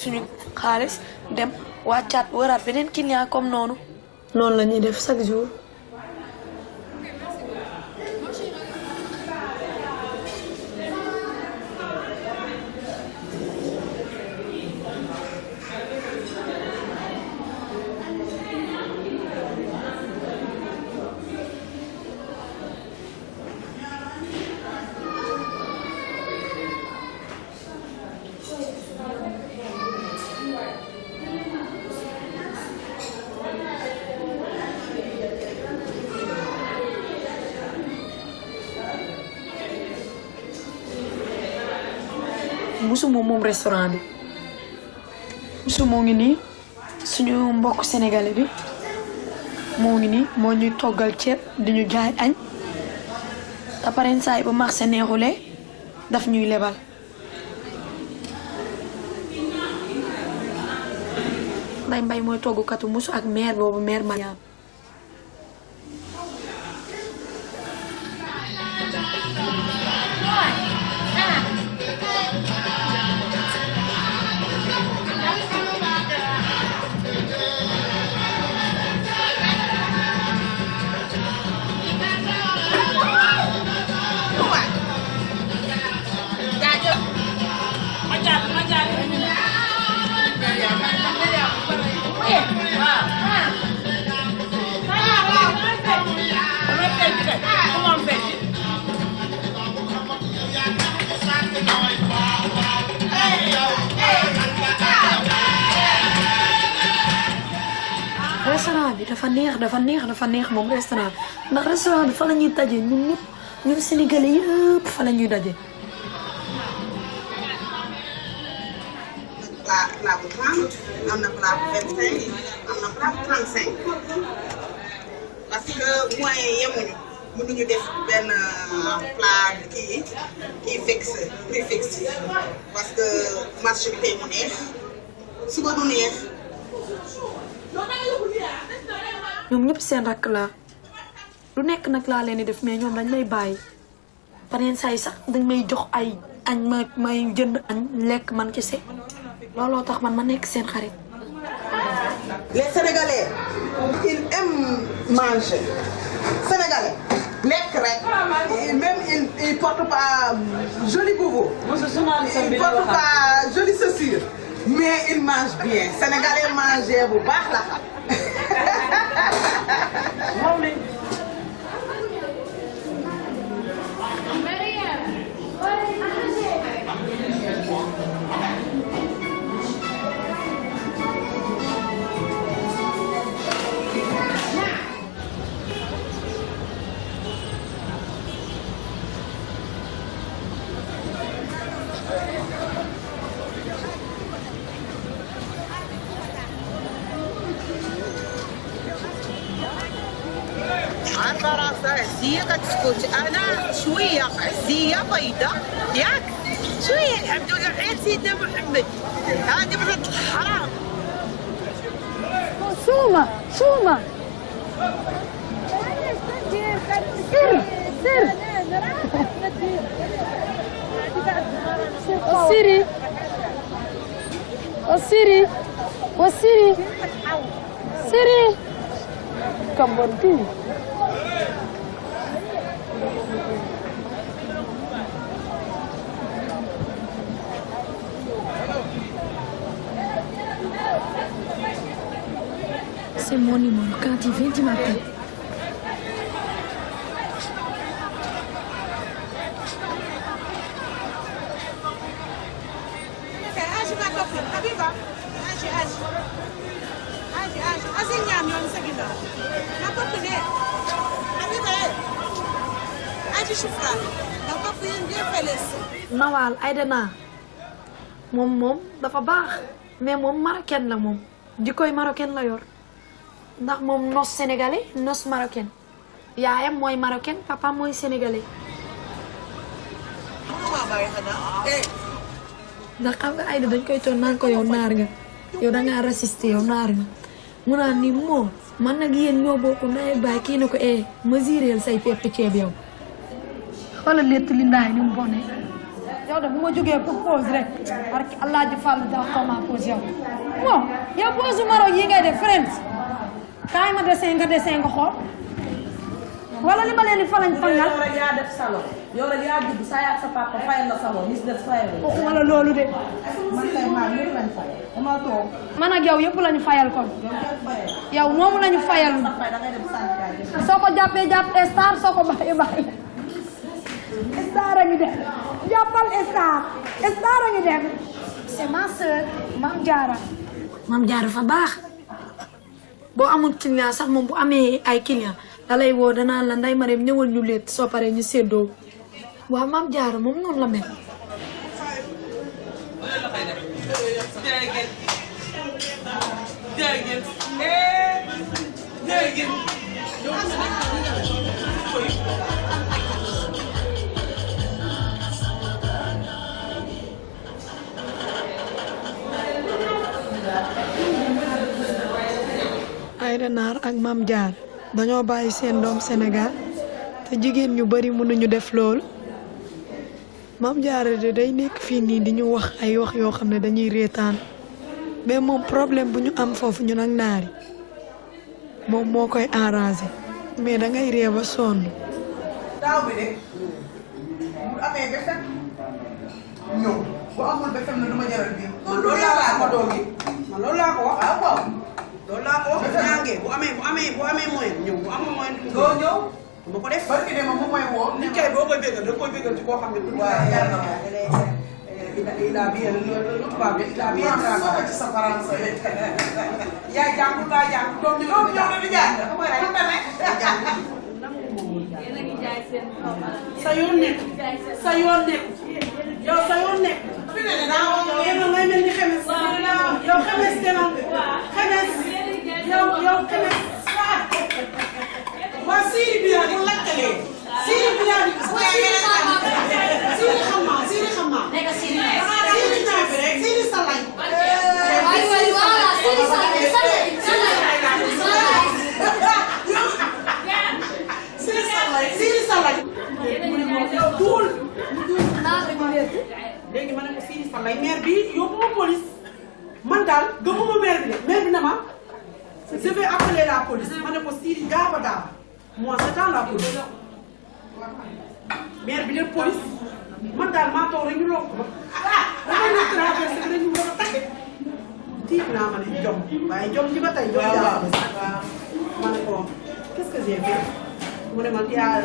suñu xaalis dem wàccaat waraat beneen client comme noonu. noonu la ñuy def chaque jour. musu moom restaurant bi musu moo ngi nii suñu mbokk sénégalais bi moo ngi nii moo ñuy toggal ceeb di ñu jaay añ te pareen saa yi ba marché neexulee daf ñuy lebal. nday mbay mooy toggukatu musu ak mère boobu mère Mariam. restaurant bi dafa neex moom restaurant ndax restaurant bi fa la ñuy daje ñun ñëpp ñun sénégalais yëpp fa la ñuy daje. plat bu 30 am na plat bu 25 am na plat bu 35 parce que moyens yemuñu mënuñu def benn plat kii fixe prix fixe parce que marché bi tey mu neex suba du neex. ñoom ñëpp seen rakk laa lu nekk nag laa leen di def mais ñoom dañ may bàyyi pareen saa yi sax dañ may jox ay añ may jënd añ lekk man kese looloo tax man ma nekk seen xarit. Les Sénégalais ils aiment manger sénégalais lekk rek même ils portent pas joli boubou ils portent pas joli chaussure mais ils mangent bien sénégalais manger bu baax la xam. عزية كتسكت أنا شوية عزية بيضة ياك شوية الحمد لله حياة سيدنا محمد هذه مرة الحرام شومة سر سيري كبرتي C'est mon numéro. Quand il vient, tu m'appelles. Nawal ay dana moom dafa baax mais moom marocaine la moom jikkoy marocaine la yor ndax moom nos sénégalais nos marocaine yaayam mooy marocaine papa mooy sénégalais ndax xam nga Aïda dañ koy toon naan ko yow naar nga yow dangaa raciste yow naar nga mu naan ni moo man nag yéen ñoo bokk ndey baay kii ne ko mesureel say pepp ceeb yow xoolal létt li ndaay ni mu bone yow de bu ma jógee pour pause rek parce que allah ji fàllu da comment pause yow bon yow pause su Maroc yi ngay def friends kaay ma dessin nga xool wala li ma leen di falañ fangal yow rek yaa def salon yow rek yaa judd sa yaak sa papa fayal la salon nis def fayal waxuma la loolu de man kay maa ñëpp lañ fay dama toog man ak yow yëpp lañu fayal kon yow moomu lañu fayal soo ko jàppee jàpp star soo ko bàyyi star a ngi def jàppal star a ngi def c'est ma sœur Mame Diarra Mame Diarra fa baax boo amul client sax moom bu amee ay client da lay woo danaan la nday Marème ñëwal ñu leet soo paree ñu séddoo waaw Mame Diarra moom noonu la mel Aïda Naar ak Mame Diarra dañoo bàyyi seen doom Sénégal te jigéen ñu bari mënuñu def loolu Mame Diarra de day nekk fii nii di ñu wax ay wax yoo xam ne dañuy reetaan mais moom problème bu ñu am foofu ñun ak naari moom moo koy arrangé mais da ngay ree ba sonn. daaw bi de bu amee BFEM ñëw bu amul BFEM ne du ma jaral biir. man loolu laa ko doon man loolu laa ko wax. ah waaw loolu laa ko wax. bu ñaangee bu amee moyen ñëw bu amul moyen doo ñëw. bu ko def barki de ma mu may woo. nit kay boo koy bégal da koy bégal ci koo xam ne. waaw yàlla na il a bien lu tubaab bi il a bien travaillé ci sa français. yaa jàng daa jàng doom ñëw na di jàng. sa yoon nekk yow sa yoon nekk. yow ngay mel ni xemes. yow xemes demal xemes yow xemes. waa Siri bi la bu lakkalee. Siri bi la Siri xam naa Siri xam naa. Siri ñaar bi rek Siri salay. léegi ma ne ko Siri Salay maire bi yóbbu ma police man daal gëmuma maire bi de maire bi na ma je vais appeler la police ma ne ko Siri daaba daaba moi j'attends la police maire bi de police man daal maa toog rek ñu lokk ma dafa ñu traversé rek ñu war a takk tiit naa ma ne jom waaye jom ji ba tey jom jaa ma ne ko qu'est-ce que j'ai fait mu ne ma tu as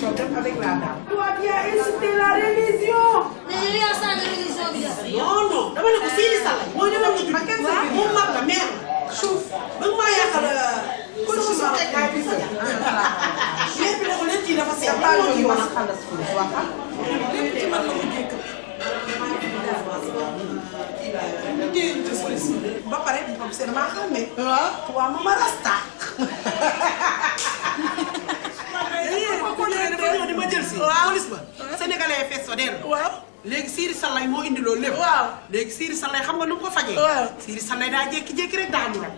problème avec la dame. toi tu as insulté la religion. mais yow yaa saaga religion bi de. non non dama ne ko Siri Salay. moo ñu doon ñu kenn sa moom mag la mère la. suuf ba nga maa yàqal. kon su ma teg ay bis la. mère bi dafa leen ci dafa seet. maa ngi ci wax lépp ci man la ko jékk. ba pare seen maa xàmmee. waaw ma rasta. di ma jël si police ba sénégalais fees fa dell waaw léegi Siri Salay moo indi loolu lépp waaw léegi Siri Salay xam nga nu mu ko fajee waaw Siri Salay daa jékki-jékki rek daanu rek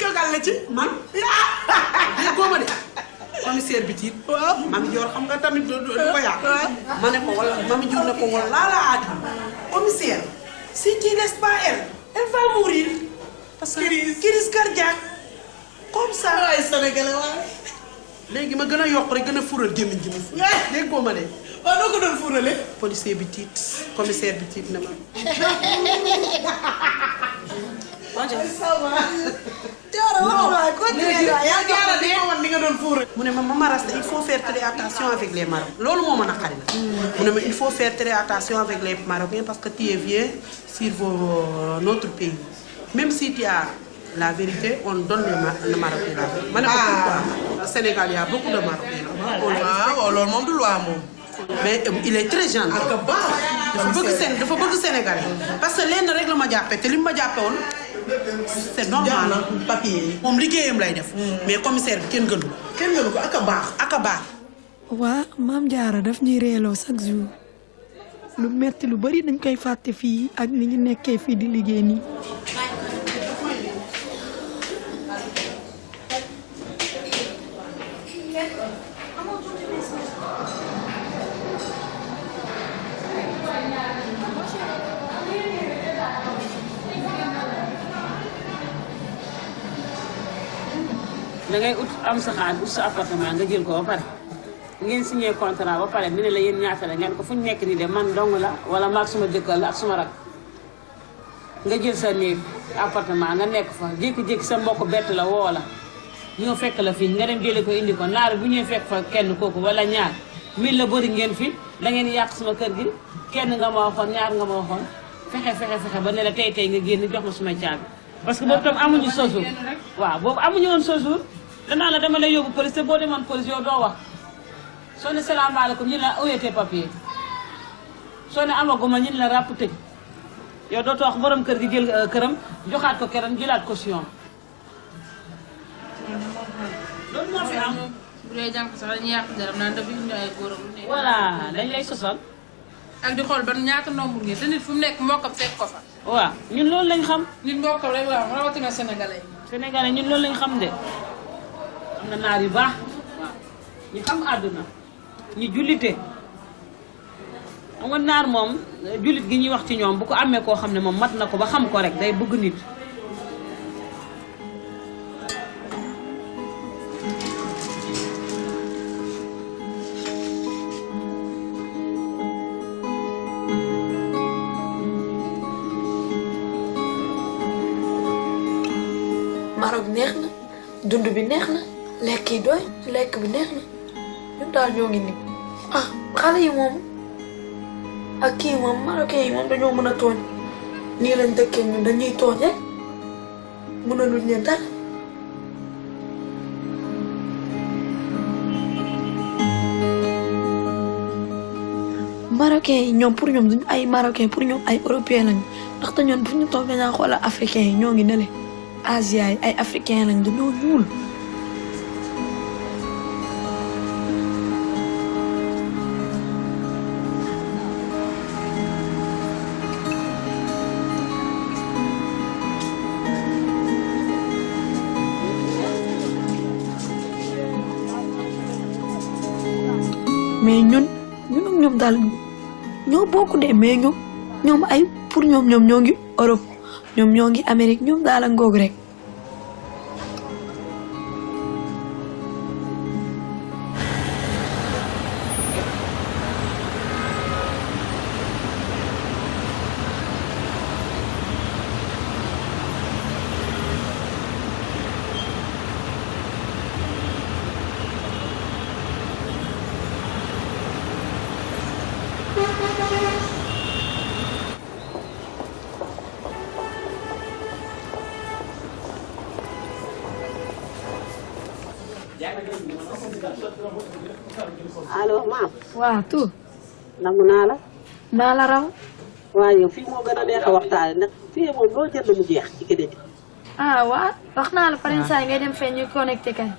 këgal la ci man dé góoma de commissaire bi tiit waaw Mami Dior xam nga tamit du ko yàq ma ne ko wala Mami Dior ne ko wala la aati commissaire si tu laisses pas elle va mourir parce que crise cardiaque comme ça ay sénégalais waaw léegi ma gën a yokk rek gën a fural gémmiñ ji ma fural. léegi boo ma de. waaw noo ko doon furale. policier bi tiit commissaire bi tiit na ma. mu ne ma Mama Rasta il faut faire très attention avec les Marocains. loolu moo mën a xarit la. mu ne ma il faut faire très attention avec les Marocains parce que tu es vieux sur notre pays même si tu as la vérité on donne le Marocain la vérité. ma ne ko pourquoi Sénégal y a beaucoup de Marocains. waaw loolu moom du loi moom. mais il est très gentil. dafa bëgg Sénégal parce que lenn rek la ma jàppee te li ma jàppee woon c'est normal papier moom liggéeyam lay def. mais commissaire bi kenn gënu ko ak a baax. waa maam Jaara daf ñuy reeloo chaque jour lu metti lu bari dañ koy fàtte fii ak ni ñu nekkee fii di liggéey nii. da ngay ut am sa xaalis ut sa appartement nga jël ko ba pare ngeen signé contrat ba pare mu ne la yéen ñaata la ngeen ko fu ñu nekk nii de man dong la wala maag suma jëkkër la ak suma rak nga jël sa néeg appartement nga nekk fa jékki-jékki sa mbokk bett la woo la ñoo fekk la fii nga dem jëlee ko indi ko naar bu ñuy fekk fa kenn kooku wala ñaar min la bëri ngeen fi da ngeen yàq suma kër gi kenn nga ma waxoon ñaar nga ma waxoon fexe ba ne la tey nga génn jox ma suma caabi parce que boobu tam amuñu séjour waaw boobu amuñu woon séjour danaa la dama lay yóbbu police te boo demoon police yow doo wax soo ne salaamaaleykum ñu la oyete papier soo ne amaguma ñu la ràpp tëj yow dootoo wax borom kër gi jël këram joxaat ko këram jëlaat caution loolu moo fi am. bu dee jànk sax dañuy yàq dara naan dafa indi ay góor ak lu ne. voilà dañ lay sosal. ak di xool ban ñaata nombre ngeen te nit fu mu nekk mbokkam fekk ko fa. waaw ñun loolu lañ xam. nit mbokkam rek la am rawatina sénégalais. sénégalais ñun loolu lañ xam de am na naar yu baax waaw ñu xam àdduna ñu jullite xam nga naar moom jullit gi ñuy wax ci ñoom bu ko amee koo xam ne moom mat na ko ba xam ko rek day bëgg nit. Maroc neex na dund bi neex na lekk yi doy lekk bi neex na ñun daal ñoo ngi nii ah xale yi moom ak kii moom marocain yi moom dañoo mën a tooñ nii lañ dëkkee ñun dañuy tooñ rek mën a luñ leen dara. marocain yi ñoom pour ñoom duñu ay marocain pour ñoom ay européen lañu ndaxte ñoom bu ñu toog dañaa xoolal africain yi ñoo ngi nele Asia yi ay africain lañ dañoo ñuul. mais ñun ak ñoom daal ñoo bokk de mais ñoom ay pour ñoom ñoo ngi Europe ñoom ñoo ngi Amérique ñoom daal a ngoog rek. allo maam. waaw tout. nangu naa la. maa la raw. waaw yow fii moo gën a neex a waxtaane ndax fii moom loo jënd mu jeex ci crédit. ah waaw wax naa la pare saa ngay dem fee ñu connecté kay.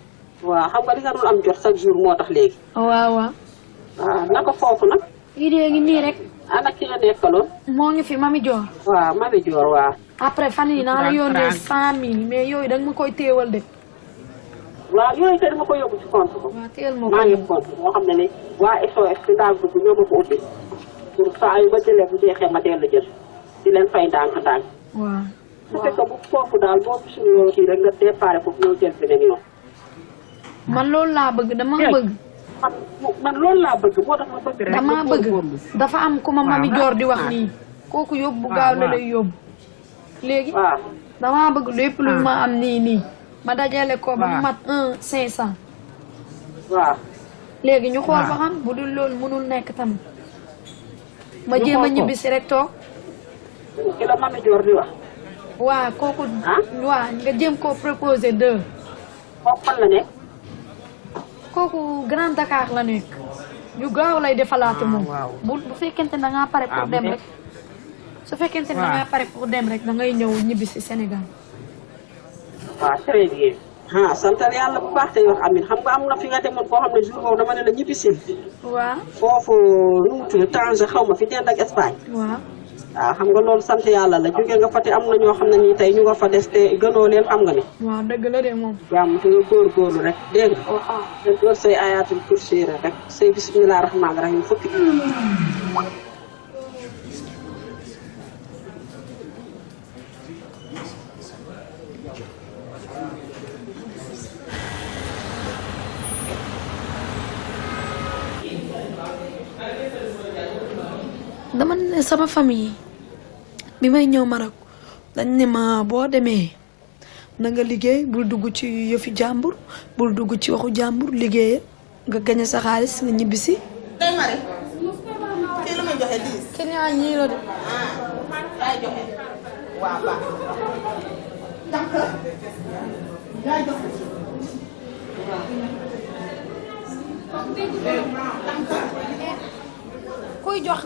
waaw xam nga li nga dul am jot chaque jour moo tax léegi. waaw. waaw naka foofu nag. idée ngi nii rek. ana ki nga nekkaloon. moo ngi fi Mami Dior. waaw Mami Dior waaw. après fan yii naa la yónnee 100000 mais yooyu da nga ma koy téewal de. waaw yooyu kay dama ko yóbbu ci compte ko. waaw téel ma ko maa ngi compte moo xam ne ni waa SOS ci ndaag dugg ñoo ma ko ubbi pour saa yu ma jëlee bu jeexee ma dellu jël di leen fay ndànk-ndànk. waaw. su fekkee bu foofu daal boo suñu kii rek nga déparé foofu ñëw jël beneen yoon. man loolu laa bëgg dama bëgg. man loolu laa bëgg moo tax ma bëgg rek. dama bëgg dafa am ku ma Mami Dior di wax nii. kooku yóbbu gaaw la lay yóbbu. léegi dama bëgg lépp lu ma am nii. ma dajale ko ba mu mat 1,500. waaw. léegi ñu xool ba xam bu dul loolu mënul nekk tamit. ma jéem a ñibbi si rek toog. ki la Mami Dior di wax. waaw kooku. waaw nga jéem koo proposé 2. kooku fan la nekk. kooku Grand Dakar la nekk. ñu gaaw lay defalaate moom bu fekkente ne da ngaa pare pour dem rek su fekkente ne da ngaa pare pour dem rek da ngay ñëw ñibbi si Sénégal waaw très bien santal yàlla bu baax tey wax amin xam nga am na fi nga demoon foo xam ne jour boobu dama ne la ñibbi sil waaw foofu nu mu tudd Tanger xaw ma fi dend ak Espagne waaw xam nga loolu sant yàlla la jóge nga fa te am na ñoo xam ne ñi tey ñu nga fa des te gënoo leen xam nga ni waaw dëgg la de moom jàmm te nga góorgóorlu rek dégg nga te door say ayatul kursi rek say bismillah rahmaan rahim fukki dama ne sama famille bi may ñëw Maroc dañ ne ma boo demee na nga liggéey bul dugg ci yëfi jàmbur bul dugg ci waxu jàmbur liggéeye nga gañe sa xaalis nga ñibbisi. Ndeye Marie kii lu muy joxe 10. client ñii la de. yaay joxe waaw baax donc yaay joxe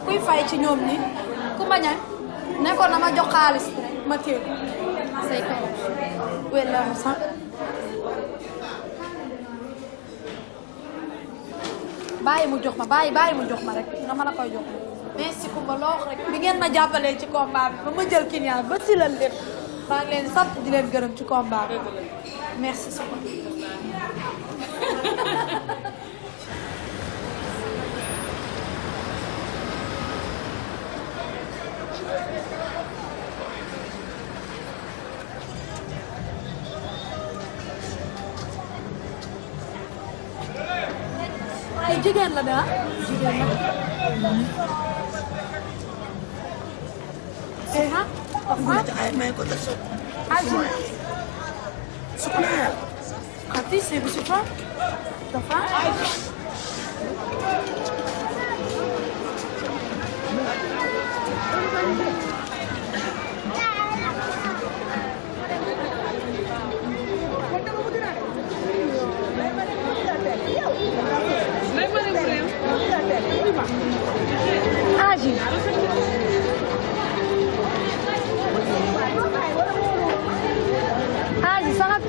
kuy fay ci ñoom ni ku bañ a ne ko na ma jox xaalis ma téye say kaw wala ma sax bàyyi mu jox ma bàyyi mu jox ma rek nga ma la koy jox merci Kumba loo rek bi ngeen ma jàppalee ci combat bi ba ma jël client ba si la lépp maa ngi leen sant di leen gërëm ci combat bi merci beaucoup. ay jigéen la daa jigéen la eh ha ay may ko ta so aji sukuna kati se bi sufa tafa Aji. Aji sangat.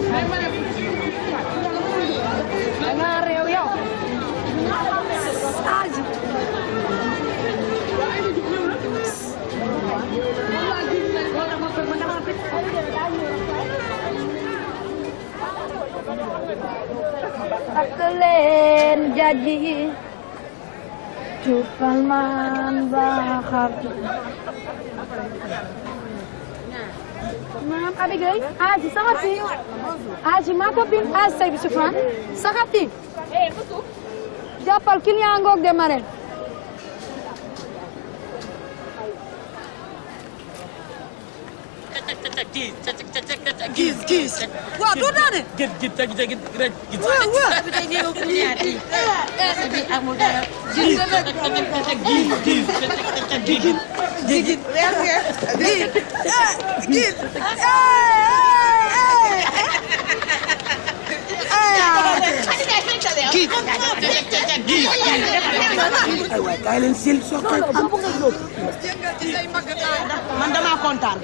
Nga réew yow. Aji. Aklen jadi Cupal man bakar. Maam abi gay aji sakati aji ma copine aji say bi sufran sakati jàppal client ngoog de mare gis waaw doo daane kaay leen sil soxna man damaa kontaan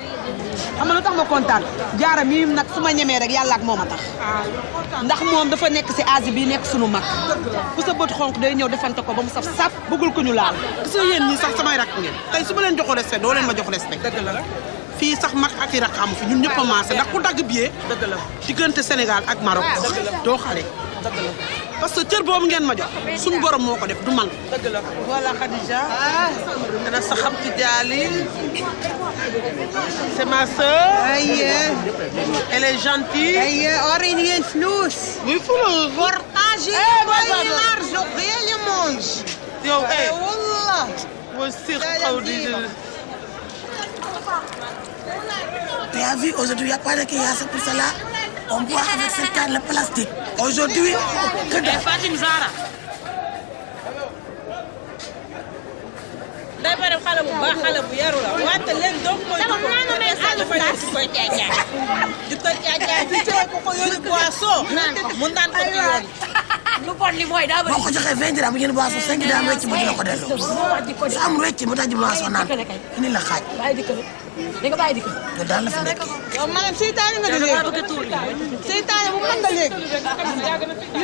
xam nga lu tax ma kontaan jaara mi nag su ma ñemee rek yàlla ak moom a tax ndax moom dafa nekk si Asie bi nekk sunu mag ku sa bët xonk day ñëw defante ko ba mu saf sap bëggul ko ñu laal gis nga yéen ñii sax samay rak ngeen tey su ma leen joxoo respect doo leen ma jox respect dëgg la fii sax mag ak i rak amu fi ñun ñëpp a maase ndax ku dagg billet dëgg la diggante Sénégal ak Maroc doo xale dëgg la parce que cër boobu ngeen ma jox suñu borom moo ko def du man dëgg la voilà Khadija dana sa xam ci jaali c'est ma sœur elle est gentille origine flous oui flous partager l'argent rien le mange yow wallah wa sir xawdi tu as vu aujourd'hui il y a pas de kiosque pour cela on boit avec cette carte de plastique aujourd'hui que de Fatim Zara day bare xale bu baax xale bu yaru la wante leen donc mooy di ko caacaay di ko ko yónni boisson mu naan ko ci yoon lu bon li mooy daa bëri. boo ko joxee 20 dirham bu ngeen boisson 5 dirham wecc mu dina ko delloo. su amul wecc mu daj boisson naan indi la xaaj. bàyyi dikk da nga bàyyi dikk. loolu daal la fi nekk. yow maanaam seytaane nga di léegi seytaane bu mën nga léegi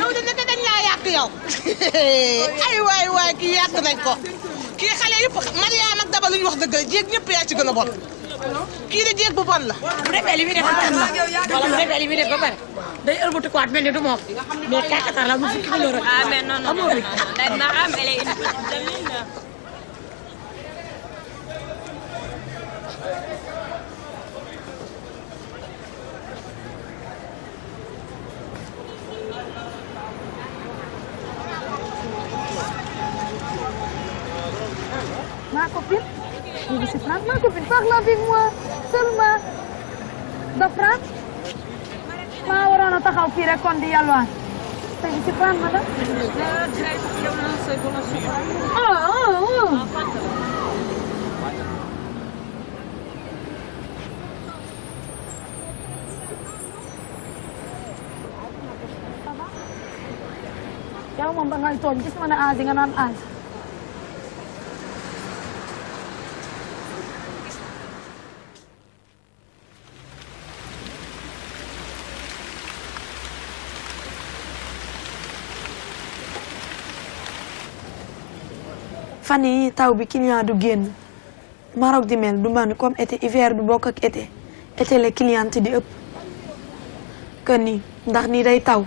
yow de nekk dañ laa yàq yow ay waay kii yàq nañ ko kii xale yëpp Mariam ak Daba lu ñu wax dëgg la jéeg ñëpp yaa ci gën a bon kii de jéeg bu bon la. bu defee li muy def ba pare wala bu defee li muy def ba pare day ëlbati ko at mel ni du moom mais kàkkatar la mu fukki kilo rek. ah mais non Mariam elle est une Ma copine, je suis France, ma copine, parle avec moi, seulement. De France, ma waroon a taxaw fii rek kon di yalwaan. Je suis France, madame. Oh. Yow moom da ngay tooñ gis ma ne aasi nga naan aasi. fan yi taw bi client du génn Maroc di mel du man comme été hiver du bokk ak été la client di ëpp que ni ndax ni day taw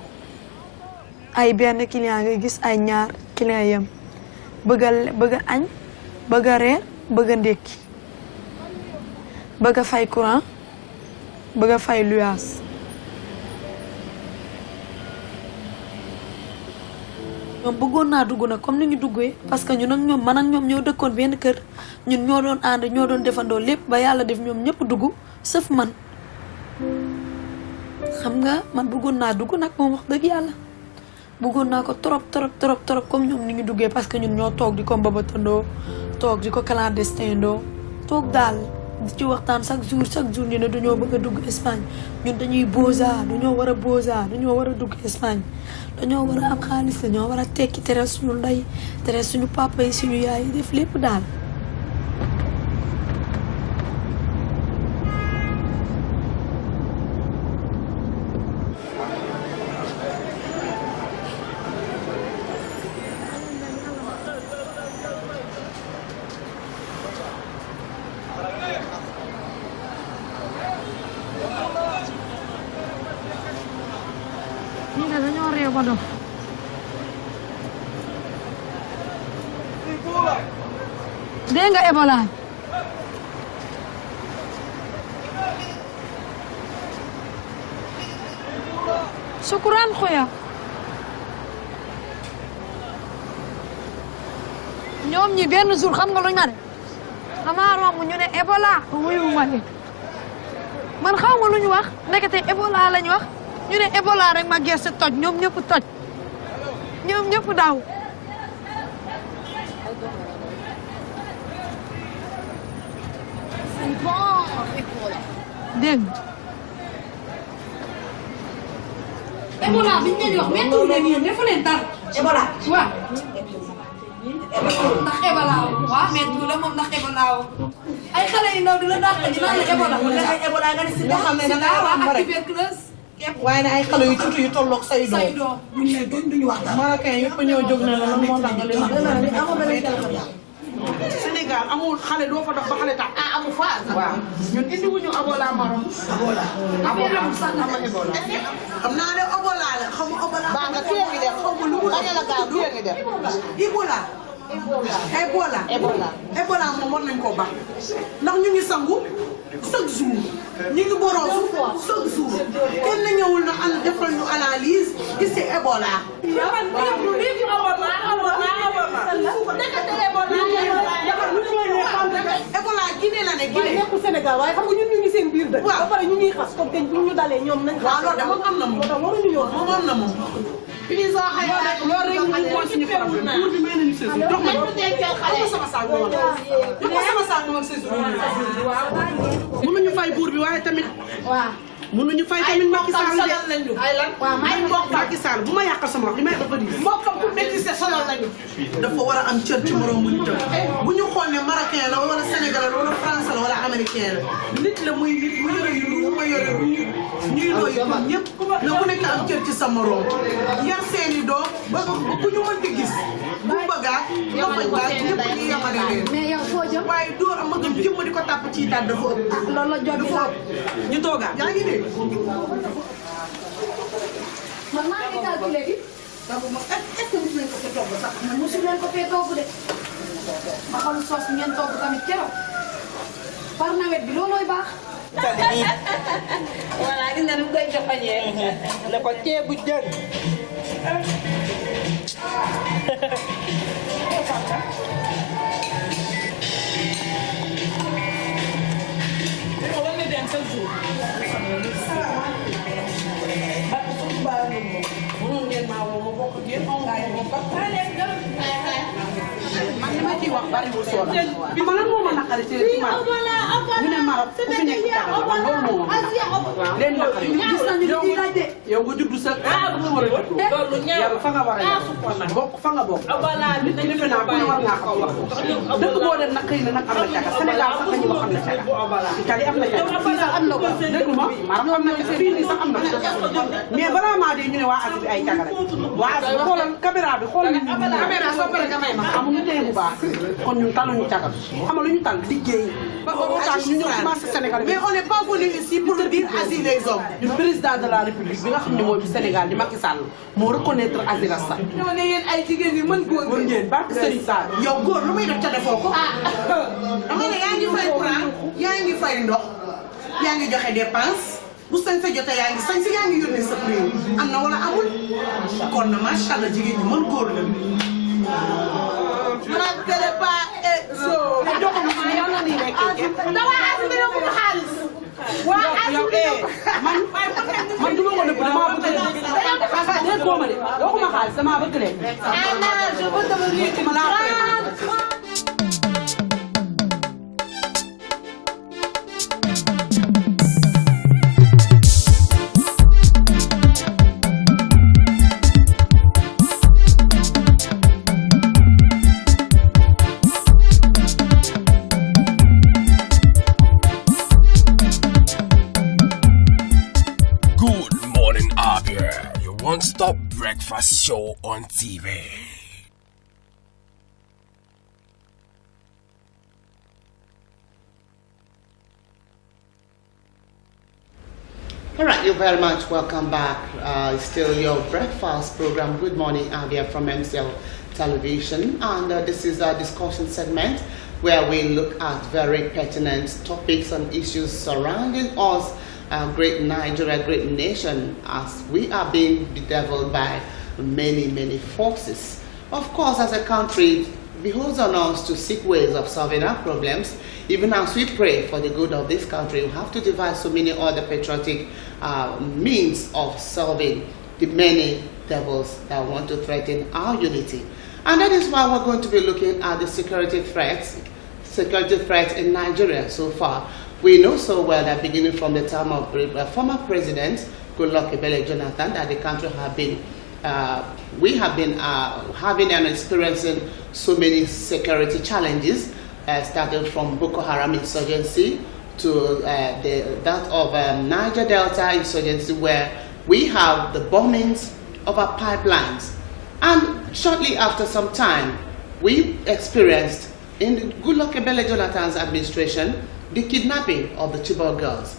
ay benn client ngay gis ay ñaar client yam bëgg a añ bëgg a reer bëgg a ndékki bëgg a fay courant bëgg a fay luyaas ñoom bëggoon naa dugg nag comme ni ñu duggee parce que ñun ak ñoom man ak ñoom ñoo dëkkoon benn kër ñun ñoo doon ànd ñoo doon defandoo lépp ba yàlla def ñoom ñëpp dugg sauf man xam nga man bëggoon naa dugg nag moom wax dëgg yàlla bëggoon naa ko trop comme ñoom ni ñu duggee parce que ñun ñoo toog di ko mbabatandoo toog di ko clandestin doo toog daal di ci waxtaan chaque jour ñu ne dañoo bëgg a dugg Espagne ñun dañuy bosa dañoo war a dugg Espagne dañoo war a am xaalis dañoo war a tekki tere suñu ndey tere suñu papa yi suñu yaay yi def lépp daal. dégg nga Ebola sukuraan xoya ñoom ñi benn jour xam nga luñ ma de xamaa romb ñu ne Ebola wuyu ma de man xaw ma lu ñu wax nekkate Ebola lañ wax ñu ne Ebola rek ma gerte toj ñoom ñëpp toj ñoom ñëpp daw dégg Ebola bi ñu leen di wax méttiwul leen yéen defu leen dara Ebola waaw ndax Ebola waaw méttiwul la moom ndax Ebola ay xale yu ndaw di la dàq ñu naan la Ebola ay Ebola nga ne si nga xam ne da ngaa wax rek waaye ne ay xale yu tuuti yu tolloog say doom duñu wax dara Marocain yëpp ñoo jóg na la lan moo tax nga leen Sénégal amul xale doo fa dox ba xale tax amul fa waaw ñun indi wuñu Ebola Maroc Ebola amul sax na Ebola xam naa ne Ebola la xam Ebola ba nga kii ngi def xam lu baña la gaaw kii ngi def Ebola moom war nañ koo baax ndax ñu ngi sangu chaque jour ñu ngi boroosu chaque jour kenn ñëwul na ànd defal ñu analyse gis ci Ebola Ebola Guinée la ne Guinée nekkul Sénégal waaye xam nga ñun ñu ngi seen biir dëkk ba pare ñu ñuy xas comme dañ ñu dalee ñoom nañ waaw loolu de moom am na moom waruñu yoon moom am na moom pisa xay loolu rek ñu mooy suñu problème pour bi may nañu saison dox ma sama saag moom sama saag moom saison mënuñu fay buur bi waaye tamit waaw mënuñu fay tamit Macky Sall de ay lan waaw may mbokk Macky Sall bu ma yàqal sama wax li may dafa diis mbokkam ku métissé sonal lañu dafa war a am cër ci moroom bu nitam bu ñu xool ne marocain la wala sénégalais la wala français la wala américain la nit la muy nit mu yore yu ma yore ru ñuy nooyi comme ñëpp na ku nekk am cër ci sa moroom yar seeni doom ba ku ñu mën di gis bu bëggaat nga bañ baat ñëpp ñu yamale leen mais yow foo jëm waaye door a mag jëmm di ko tàpp ci daal dafa ëpp loolu la jot dafa ëpp ñu toogaat yaa ngi dégg man maa ngi calculé di est-ce que mos nañ ko fa togg sax man mosu leen ko fee togg de ma xalu sos ngeen togg tamit keroog par nawet bi loolooy baax voilà gis nga ni mu koy joxoñee ne ko ceebu jën man li ma ciy wax bariwul solo bi ma lan moo ma naqari ci Maroc ñu ne Maroc ku fi nekk Dakar loolu moo ma leen naqari gis nañu li ñuy laaj de yow nga juddu sa fa nga war a juddu yow fa nga war a yow bokk fa nga bokk nit ki defe naa ku ne war ngaa xam wax dëkk boo dem nag xëy na nag am na caga Sénégal sax lañu wax am na caga Italie am na caga fii sax am na ko dégg ma Maroc am na caga fii nii sax am na mais balaa maa dee ñu ne waa Asie bi ay caga rek waa Asie xoolal caméra bi xoolal caméra soo paree nga may ma amuñu tey bu baax kon ñun taluñu caga xam nga lu ñu tal liggéey ba ñu ñëw commencé Sénégal mais on n'est pas venu ici pour dire Asie les hommes du président de la République bi nga xam ne mooy Sénégal di Macky Sall moo reconnaître Asie la sax ñoo ne yéen ay jigéen yi mën góor ngeen barke Serigne Sall yow góor lu muy def ca defoo ko dama ne yaa ngi fay courant yaa ngi fay ndox yaa ngi joxe dépense bu sañ sa jotee yaa ngi sañ si yaa ngi yónnee sa réew am na wala amul kon na macha allah jigéen ñi mën góor la Mankere ba so yàlla nii rek dama asibé yow ko xaalis waa asibé man du ma ko nëbb damaa bëgg leen dégg ko ma de waxuma xaalis damaa bëgg leen ana je veux devenir ma laa Good morning, Abia, your one-stop breakfast show on TV. All right, you're very much welcome back. Still your breakfast program, Good Morning Abia from MCL Television. And this is our discussion segment where we look at very pertinent topics and issues surrounding us, great Nigeria, great nation, as we are being bedeviled by many, many forces. Of course, as a country, it behoves on us to seek ways of solving our problems. Even as we pray for the good of this country, we have to devise so many other patriotic means of solving the many devils that want to threaten our unity. And that is why we're going to be looking at the security threats in Nigeria so far. We know so well that beginning from the time of former President Goodluck Ebele Jonathan, that the country have been, we have been having and experiencing so many security challenges, starting from Boko Haram insurgency to that of Niger Delta insurgency, where we have the bombings of our pipelines. And shortly after some time, we experienced in the Goodluck Ebele Jonathan's administration the kidnapping of the Chibok girls.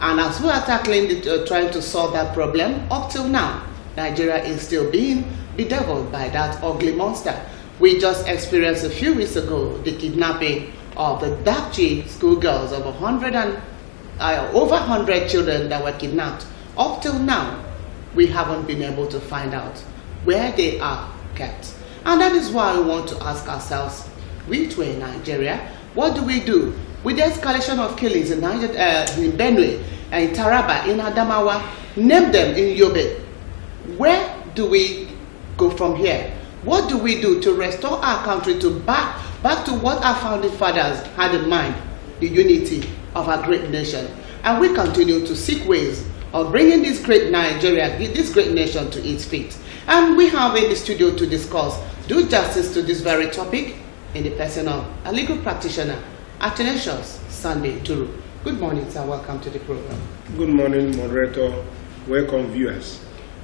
And as we are tackling, trying to solve that problem, up till now, Nigeria is still being bedeviled by that ugly monster. We just experienced a few weeks ago the kidnapping of the Dapchi schoolgirls of over 100 children that were kidnapped. Up till now, we haven't been able to find out where they are kept. And that is why we want to ask ourselves, we too in Nigeria, what do we do? With the escalation of killings in Benue, in Taraba, in Adamawa, name them in Yobe. Where do we go from here? What do we do to restore our country to back to what our founding fathers had in mind, the unity of our great nation? And we continue to seek ways of bringing this great Nigeria, this great nation to its feet. And we have in the studio to discuss, do justice to this very topic in the person of a legal practitioner, Athanasius Sunday Duru. Good morning, sir. Welcome to the program. Good morning, moderator. Welcome, viewers.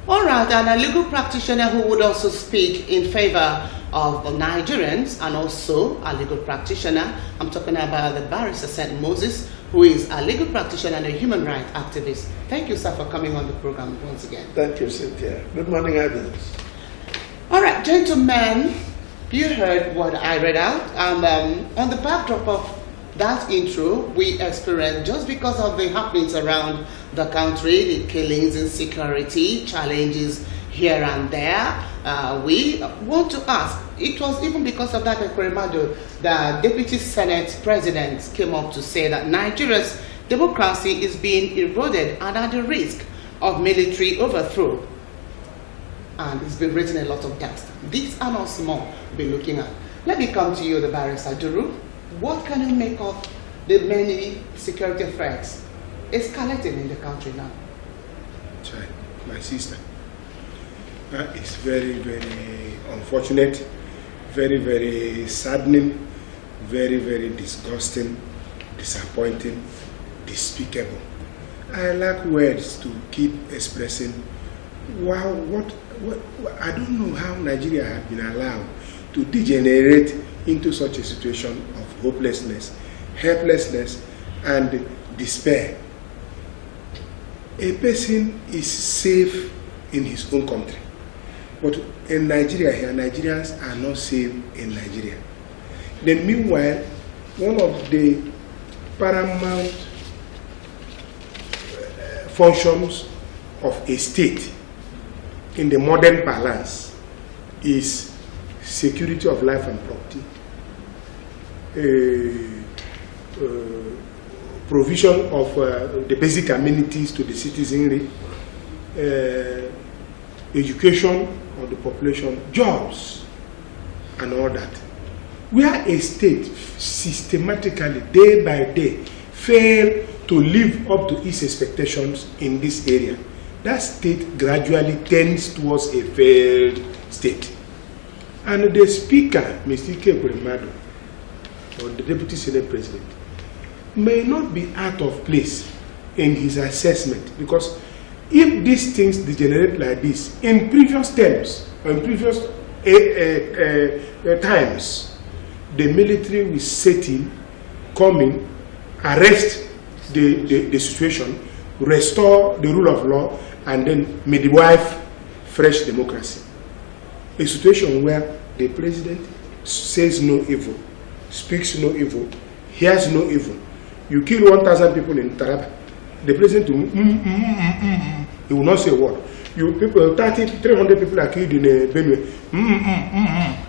All right, and a legal practitioner who would also speak in favor of the Nigerians and also a legal practitioner. I'm talking about the barrister St. Moses, who is a legal practitioner and a human rights activist. Thank you, sir, for coming on the program once again. Thank you, Cynthia. Good morning, others. All right, gentlemen, you heard what I read out, and on the backdrop of that intro, we experienced, just because of the happenings around the country, the killings, insecurity, challenges here and there, we want to ask, it was even because of that Ekweremadu, the Deputy Senate President came up to say that Nigeria's democracy is being eroded and at the risk of military overthrow. And it's been written a lot of text. These are not small to be looking at. Let me come to you, the barrister Duru. What can you make of the many security threats escalating in the country now? Child, my sister, that is very, very unfortunate, very, very saddening, very, very disgusting, disappointing, despicable. I lack words to keep expressing. Wow, I don't know how Nigeria has been allowed to degenerate into such a situation of hopelessness, helplessness, and despair. A person is safe in his own country, but in Nigeria here, Nigerians are not safe in Nigeria. Then meanwhile, one of the paramount functions of a state in the modern parlance is security of life and property, provision of the basic amenities to the citizenry, education of the population, jobs, and all that. Where a state systematically, day by day, fail to live up to its expectations in this area, that state gradually tends towards a failed state. And the speaker, Mr. Ekweremadu, or the Deputy Senate President, may not be out of place in his assessment, because if these things degenerate like this, in previous terms, or in previous times, the military will set in, come in, arrest the situation, restore the rule of law, and then midwife fresh democracy. A situation where the president says no evil, speaks no evil, hears no evil. You kill 1,000 people in Taraba, the president will, he will not say a word. You people, 300 people are killed in Benue,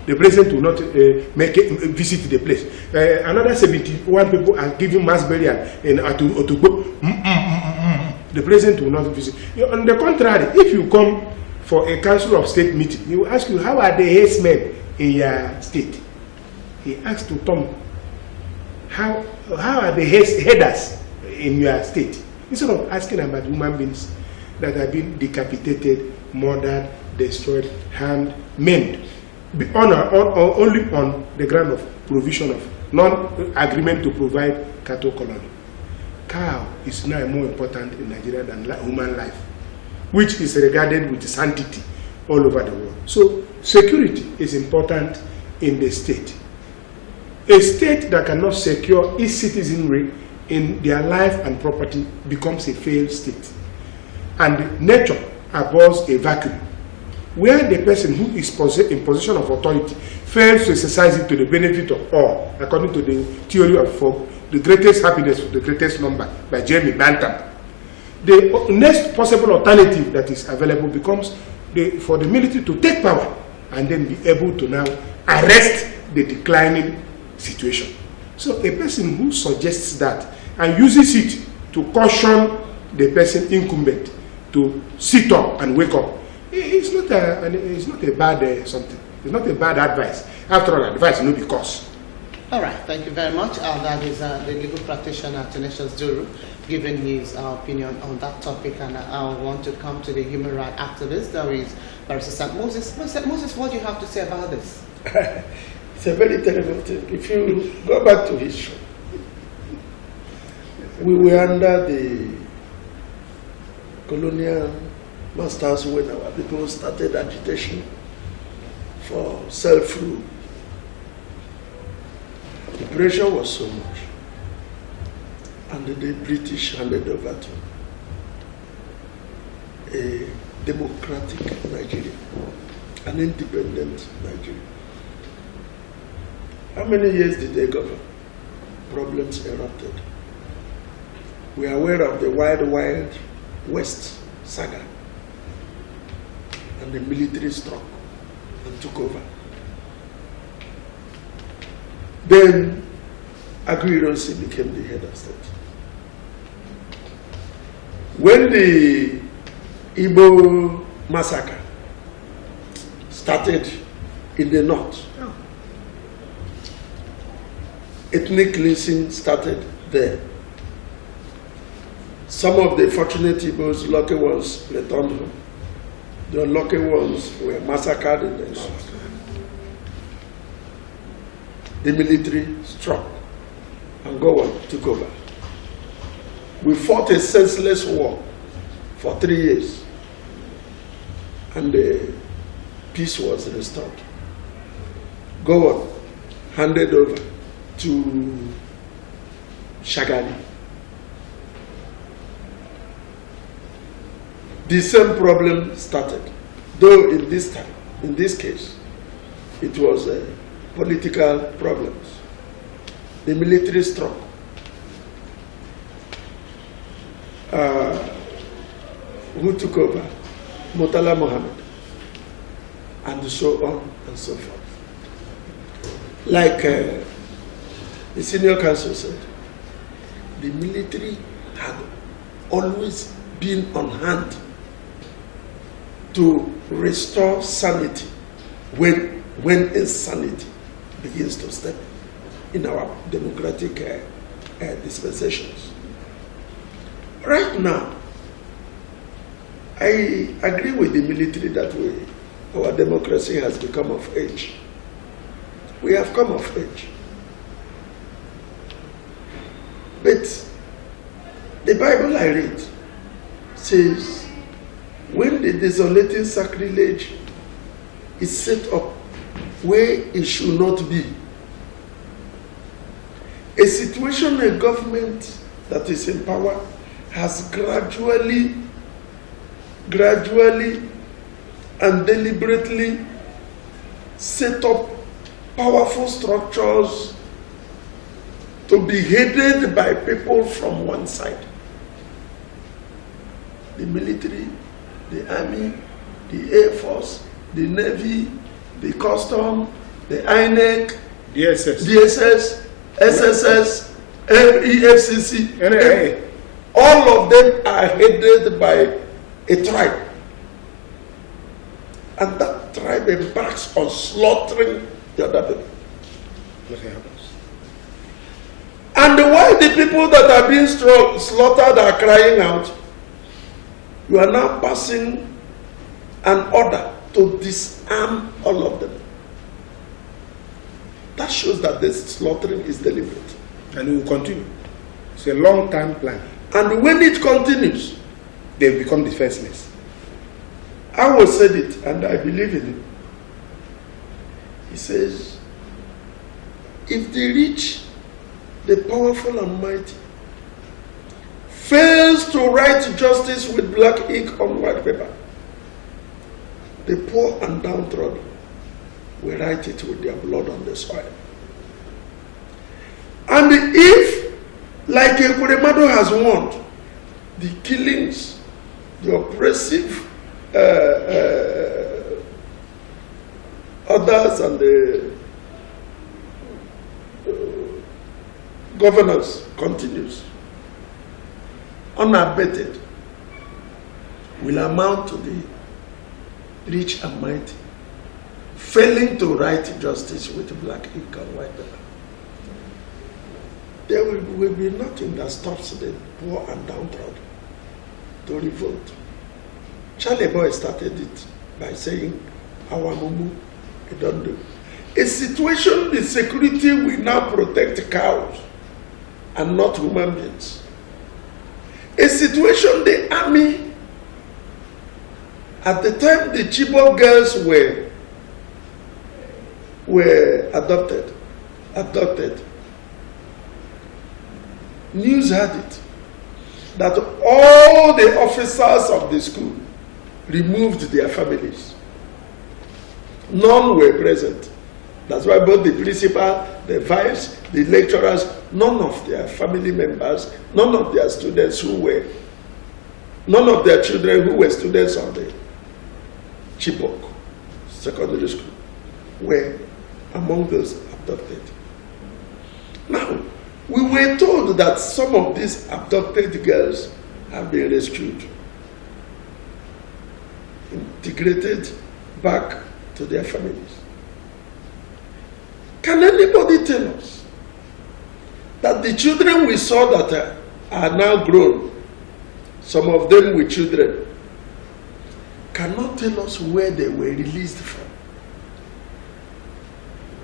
the president will not visit the place. Another 71 people are given mass burial in Otugbo, the president will not visit. On the contrary, if you come for a council of state meeting, he will ask you, how are the herdsmen in your state? He asks to Tom, how are the headers in your state? Instead of asking about human beings that have been decapitated, murdered, destroyed, harmed, maimed, only on the ground of provision of non-agreement to provide cattle colony. Cow is now more important in Nigeria than human life, which is regarded with sanctity all over the world. So security is important in the state. A state that cannot secure its citizenry in their life and property becomes a failed state. And nature abhors a vacuum. Where the person who is in position of authority fails to exercise it to the benefit of all, according to the theory of the greatest happiness of the greatest number by Jeremy Bentham, the next possible alternative that is available becomes for the military to take power and then be able to now arrest the declining situation. So a person who suggests that and uses it to caution the person incumbent to sit up and wake up, it's not a bad something. It's not a bad advice. After all, advice no be cause. All right, thank you very much. That is the legal practitioner, Tenacious Duru, giving his opinion on that topic. And I want to come to the human rights activist, that is Barrister St. Moses. Moses, what do you have to say about this? It's a very terrible thing. If you go back to history, we were under the colonial masters when our people started agitation for self-rule. The pressure was so much, and the British handed over to a democratic Nigeria, an independent Nigeria. How many years did they govern? Problems erupted. We are aware of the Wild West saga, and the military struck and took over. Then Aguiyi became the head of state. When the Igbo massacre started in the north, ethnic cleansing started there. Some of the fortunate Igbos, lucky ones, returned home. The unlucky ones were massacred in the north. The military struck and Gowon took over. We fought a senseless war for 3 years, and the peace was restored. Gowon handed over to Shagari. The same problem started, though in this case, it was political problems. The military struck. Who took over? Murtala Mohammed, and so on and so forth. Like the senior counsel said, the military had always been on hand to restore sanity when insanity begins to step in our democratic dispensations. Right now, I agree with the military that our democracy has become of age. We have come of age. But the Bible I read says, when the desolating sacrilege is set up where it should not be, a situation, a government that is in power has gradually and deliberately set up powerful structures to be headed by people from one side. The military, the army, the air force, the navy, the custom, the INEC, DSS, SSS, EFCC, NIA. All of them are headed by a tribe. And that tribe embarks on slaughtering the other people. And while the people that are being slaughtered are crying out, you are now passing an order to disarm all of them. That shows that this slaughtering is deliberate. And it will continue. It's a long-term plan. And when it continues, they become defenseless. Awo said it, and I believe in him. He says, if the rich, the powerful and mighty, fails to write justice with black ink on white paper, the poor and downtrodden will write it with their blood on the soil. And if, like Ekuremadu has warned, the killings, the oppressive others and the governance continues, unabated, will amount to the rich and mighty failing to write justice with black ink and white paper. there will be nothing that stops the poor and downtrodden to revolt. Charlie Boy started it by saying, our mumu, we don't do. A situation, the security will now protect cows and not human beings. A situation, the army, at the time the Chibok girls were adopted, news had it that all the officers of the school removed their families. None were present. That's why both the principal, the vice, the lecturers, none of their family members, none of their students none of their children who were students of the Chibok secondary school were among those abducted. Now, we were told that some of these abducted girls have been rescued, integrated back to their families. Can anybody tell us that the children we saw that are now grown, some of them with children, cannot tell us where they were released from,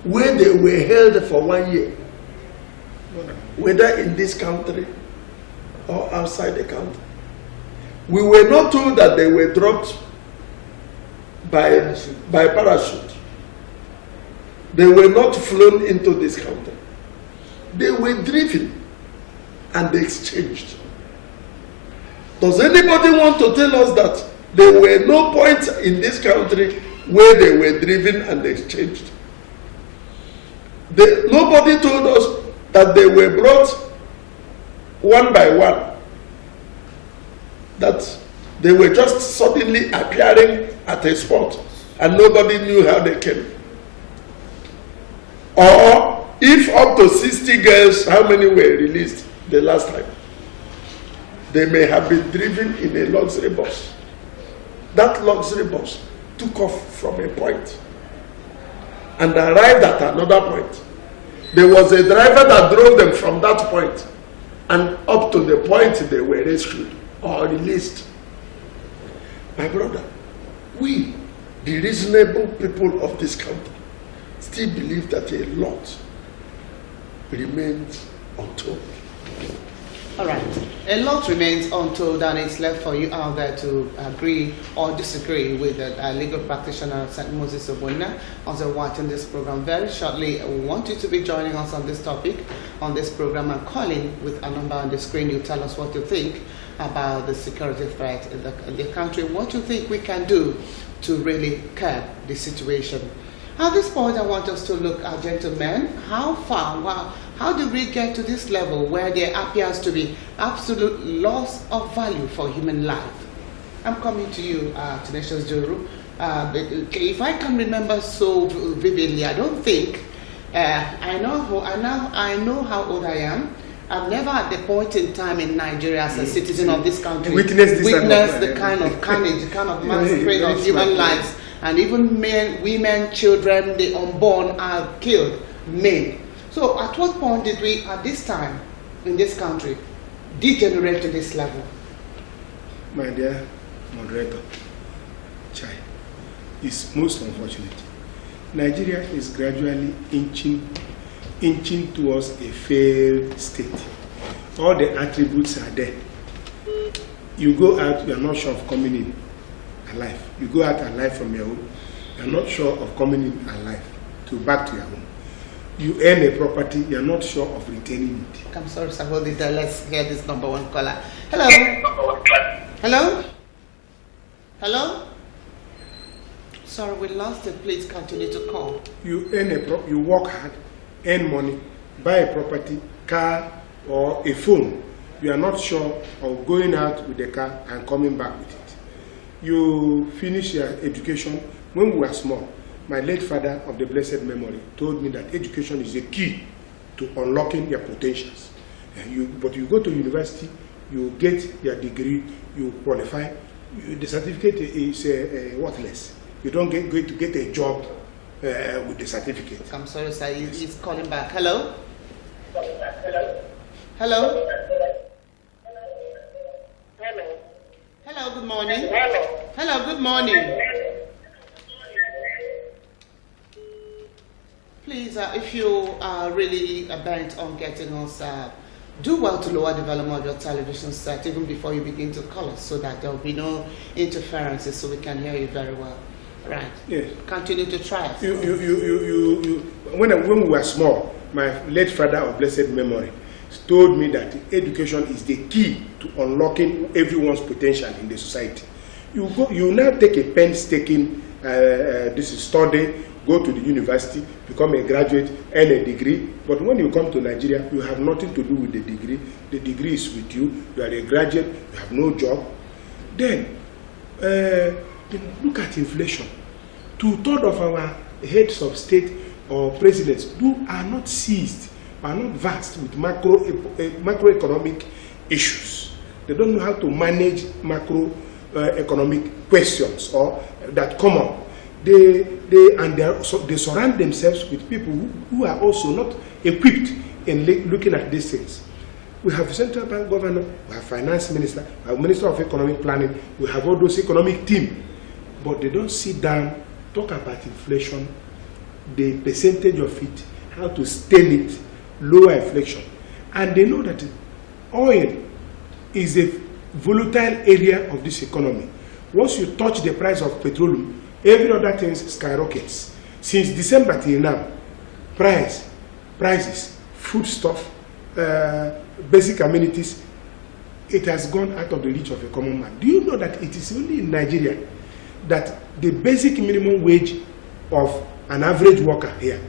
where they were held for 1 year, whether in this country or outside the country? We were not told that they were dropped by parachute. They were not flown into this country. They were driven and exchanged. Does anybody want to tell us that there were no points in this country where they were driven and exchanged? Nobody told us that they were brought one by one, that they were just suddenly appearing at a spot and nobody knew how they came. Or if up to 60 girls, how many were released the last time? They may have been driven in a luxury bus. That luxury bus took off from a point and arrived at another point. There was a driver that drove them from that point and up to the point they were rescued or released. My brother, we, the reasonable people of this country, still believe that a lot remains untold. All right. A lot remains untold, and it's left for you out there to agree or disagree with the legal practitioner, St. Moses Obuna, also watching this program. Very shortly, we want you to be joining us on this topic, on this program, and calling with a number on the screen. You tell us what you think about the security threat in the country, what you think we can do to really curb the situation. At this point, I want us to look at, gentlemen, how far, how did we get to this level where there appears to be absolute loss of value for human life? I'm coming to you, Tenacious Juru. If I can remember so vividly, I don't think, I know how old I am. I've never at the point in time in Nigeria as a citizen of this country witnessed the kind of carnage, the kind of massacre of human lives. And even men, women, children, the unborn are killed, men. So at what point did we, at this time, in this country, degenerate to this level? My dear moderator, Chai, it's most unfortunate. Nigeria is gradually inching towards a failed state. All the attributes are there. You go out, you are not sure of coming in alive. You go out alive from your home, you are not sure of coming in alive back to your home. You earn a property, you are not sure of retaining it. I'm sorry, sir. Hold it there. Let's hear this number one caller. Hello? Hello? Hello? Sorry, we lost it. Please continue to call. You earn you work hard, earn money, buy a property, car, or a phone. You are not sure of going out with the car and coming back with it. You finish your education. When we were small, my late father of the blessed memory told me that education is the key to unlocking your potentials. But you go to university, you get your degree, you qualify, the certificate is worthless. You don't get to get a job with the certificate. I'm sorry, sir. He's calling back. Hello? Hello? Hello, good morning. Hello, good morning. Please, if you are really bent on getting us, do well to lower the volume of your television set even before you begin to call us so that there will be no interferences so we can hear you very well. Right. Yes. Continue to try. When we were small, my late father of blessed memory told me that education is the key to unlocking everyone's potential in the society. You now take a painstaking study, go to the university, become a graduate, earn a degree. But when you come to Nigeria, you have nothing to do with the degree. The degree is with you. You are a graduate. You have no job. Then look at inflation. 2/3 of our heads of state or presidents are not seized, are not vexed with macroeconomic issues. They don't know how to manage macroeconomic questions or that come up. They surround themselves with people who are also not equipped in looking at these things. We have central bank governor, we have finance minister, we have minister of economic planning, we have all those economic team, but they don't sit down, talk about inflation, the percentage of it, how to stem it, lower inflation. And they know that oil is a volatile area of this economy. Once you touch the price of petroleum, every other thing skyrockets. Since December till now, prices, foodstuff, basic amenities, it has gone out of the reach of a common man. Do you know that it is only in Nigeria that the basic minimum wage of an average worker here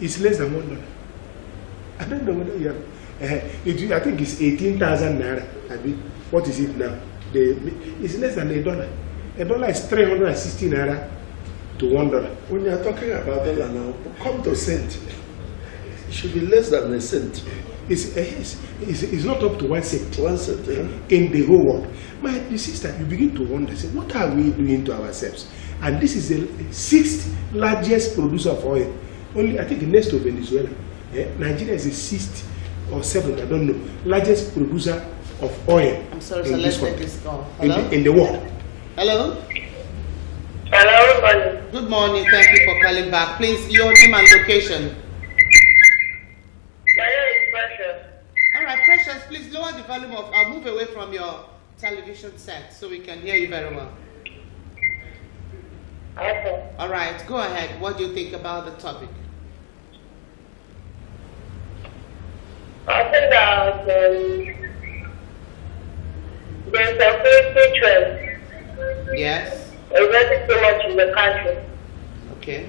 is less than $1? I don't know whether you have. I think it's 18,000 naira. What is it now? It's less than $1. $1 is 360 naira to $1. When you are talking about dollar now, come to cent. It should be less than a cent. It's not up to 1 cent. 1 cent, yeah. In the whole world. My sister, you begin to wonder, say, what are we doing to ourselves? And this is the 6th largest producer of oil. Only, I think, next to Venezuela. Yeah? Nigeria is the 6th or 7th, I don't know, largest producer of oil. I'm sorry, so let's take this call. Hello? In the world. Hello? Hello, good morning. Good morning. Thank you for calling back. Please, your name and location. My name is Precious. All right, Precious, please lower the volume of. I'll move away from your television set so we can hear you very well. Okay. All right, go ahead. What do you think about the topic? I think that there's a free trend. Yes. Investing so much in the country. Okay.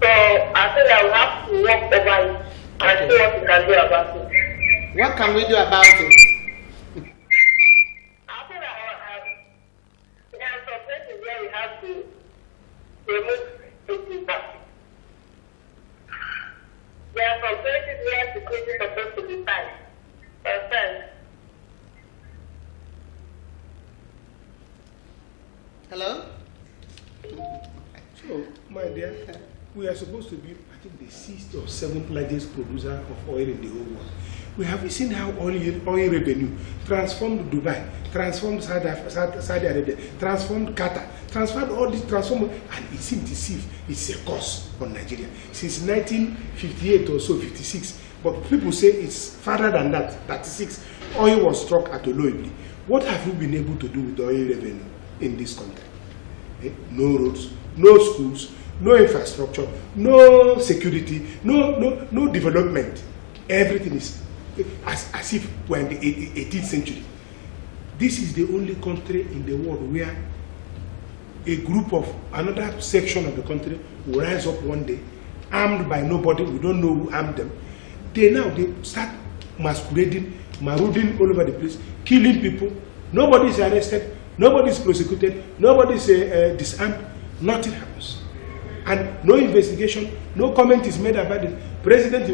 So I think I will have to work over it and see what we can do about it. What can we do about it? I think there are some places where we have to remove the tax. There are some places where security is supposed to be tight. Hello? So, my dear, we are supposed to be, I think, the 6th or 7th largest producer of oil in the whole world. We have seen how oil revenue transformed Dubai, transformed Saudi Arabia, transformed Qatar, transformed all these and it seems as if it's a cost on Nigeria. Since 1958 or so, 56, but people say it's farther than that, 36. Oil was struck at Oloibri. What have we been able to do with the oil revenue in this country? No roads, no schools, no infrastructure, no security, no development. Everything is as if we're in the 18th century. This is the only country in the world where a group of another section of the country will rise up one day, armed by nobody, we don't know who armed them. They start masquerading, marauding all over the place, killing people. Nobody is arrested, nobody is prosecuted, nobody is disarmed, nothing happens. And no investigation, no comment is made about it. President,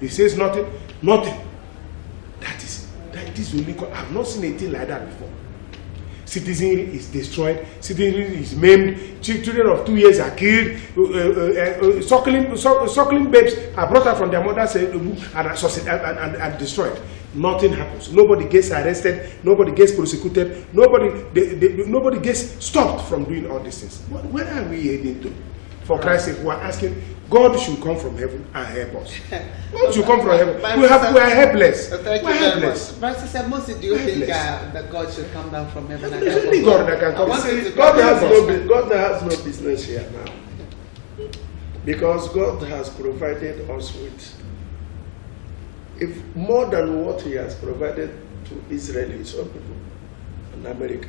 he says nothing. That is only, I've not seen anything like that before. citizenry is destroyed, citizenry is maimed, children of 2 years are killed, suckling babes are brought out from their mother's and destroyed. Nothing happens. Nobody gets arrested, nobody gets prosecuted, nobody gets stopped from doing all these things. Where are we heading to? For Christ's sake, we are asking, God should come from heaven and help us. God should come from heaven. We are helpless. Thank you very much. But Sister Moses, do you think that God should come down from heaven and help us? Only God that can come. God has no business here now. Because God has provided us with more than what He has provided to Israelis or people and America.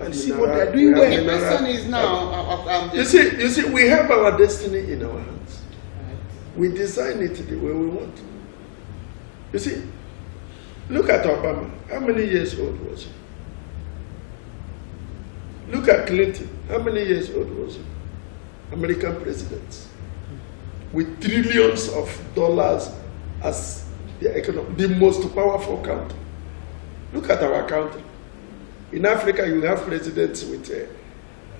And see what they are doing well. The question is now. You see, we have our destiny in our hands. We design it the way we want. You see, look at Obama. How many years old was he? Look at Clinton. How many years old was he? American presidents. With trillions of dollars as the economy, the most powerful country. Look at our country. In Africa, you have presidents with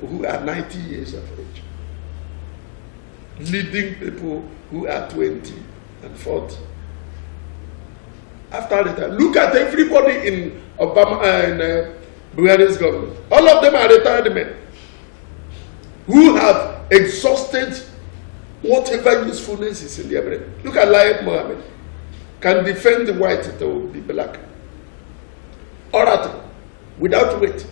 who are 90 years of age, leading people who are 20 and 40. After that, look at everybody in Obama and Buhari's government. All of them are retired men who have exhausted whatever usefulness is in their brain. Look at Layat Mohammed, can defend the white to be black. Orator. Without weight.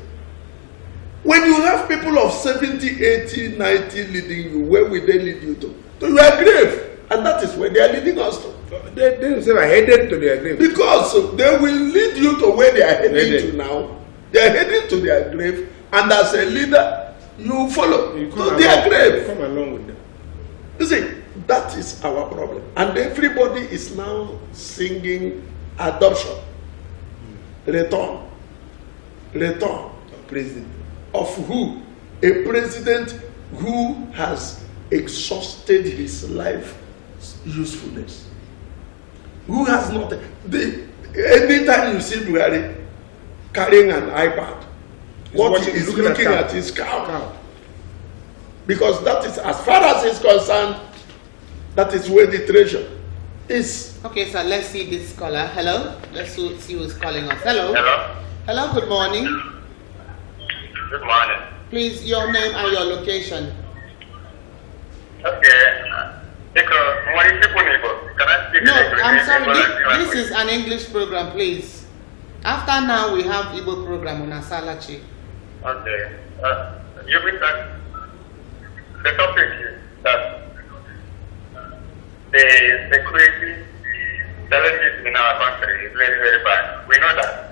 When you have people of 70, 80, 90 leading you, where will they lead you to? To your grave. And that is where they are leading us to. They say are headed to their grave. Because they will lead you to where they are heading to now. They are heading to their grave, and as a leader, you follow to their grave. Come along with them. You see, that is our problem. And everybody is now singing adoption. Return. President. Of who? A president who has exhausted his life usefulness. Who has not. Anytime you see Buhari carrying an iPad, what he is looking at is cow. Because that is, as far as he's concerned, that is where the treasure is. Okay, so let's see this caller. Hello? Let's see who's calling us. Hello? Hello? Hello, good morning. Good morning. Please, your name and your location. Okay. Can I speak No, in English? I'm sorry. This is an English program, please. After now, we have Igbo program on Asalachi. Okay. You mean that the topic is that the security challenges in our country is very, very bad. We know that.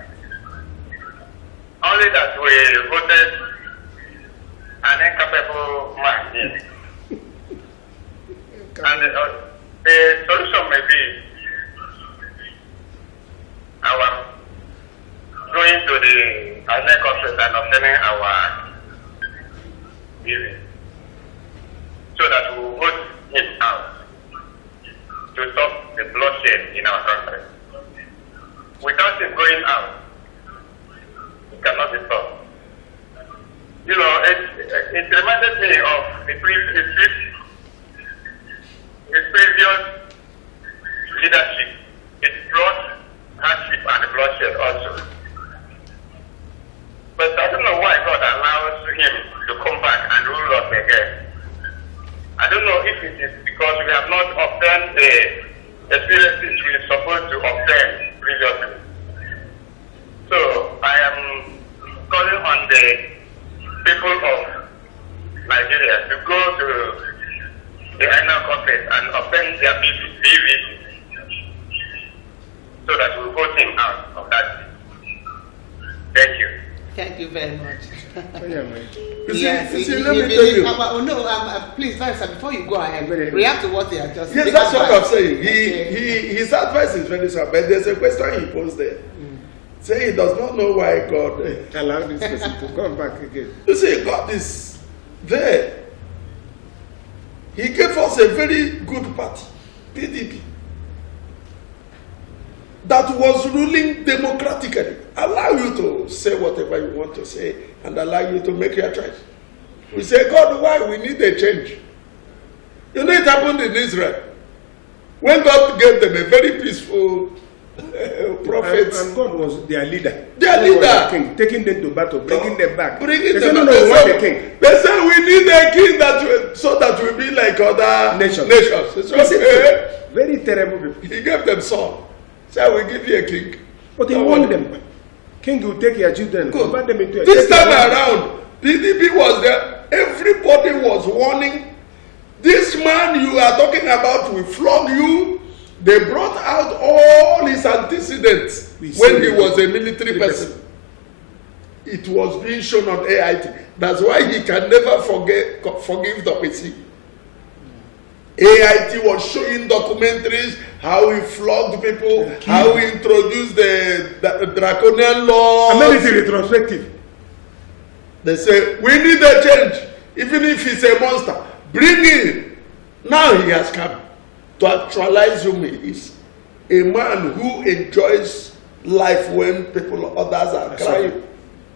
Only that we voted an incapable man in. And the solution may be our going to the INEC office and obtaining our visa, so that we will vote him out to stop the bloodshed in our country. Without him going out, it cannot be stopped. You know, it reminded me of his previous leadership. It brought hardship and bloodshed also. But I don't know why God allows him to come back and rule us again. I don't know if it is because we have not obtained the experiences we are supposed to obtain previously. So I am calling on the people of Nigeria to go to the INEC office and obtain their BVC so that we vote him out of that. Thank you. Thank you very much. Yes, let me tell you. Please, Vanessa, before you go ahead, react to what they are just saying. Yes, that's what I'm saying. His advice is very sound, but there's a question he posed there. Say he does not know why God allowed this person to come back again. You see, God is there. He gave us a very good party, PDP. that was ruling democratically allow you to say whatever you want to say and allow you to make your choice. We say, God, why? We need a change. You know, it happened in Israel. When God gave them a very peaceful prophet. And God was their leader. Their leader. King, taking them to battle, bringing them back. Bringing they them said, back. no, we want a king. They said, we need a king so that we'll be like other nations. It's okay. Very terrible people. He gave them Saul. So I will give you a king. But he warned them. King will take your children, convert them into a This time around, PDP was there. Everybody was warning. This man you are talking about will flog you. They brought out all his antecedents when he was a military person. It was being shown on AIT. That's why he can never forgive the PC. AIT was showing documentaries, how he flogged people, how he introduced the draconian laws. I made it retrospective. They say, we need a change. Even if he's a monster, bring him. Now he has come. To actualize whom he is. A man who enjoys life when others are crying,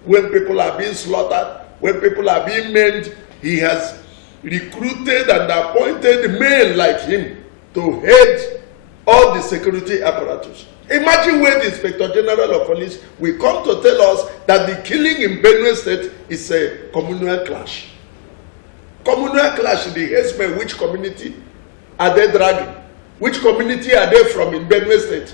when people are being slaughtered, when people are being maimed. He has recruited and appointed men like him to head all the security apparatus. Imagine when the Inspector General of Police will come to tell us that the killing in Benue State is a communal clash. Communal clash, the herdsmen, which community are they dragging? Which community are they from in Benue State?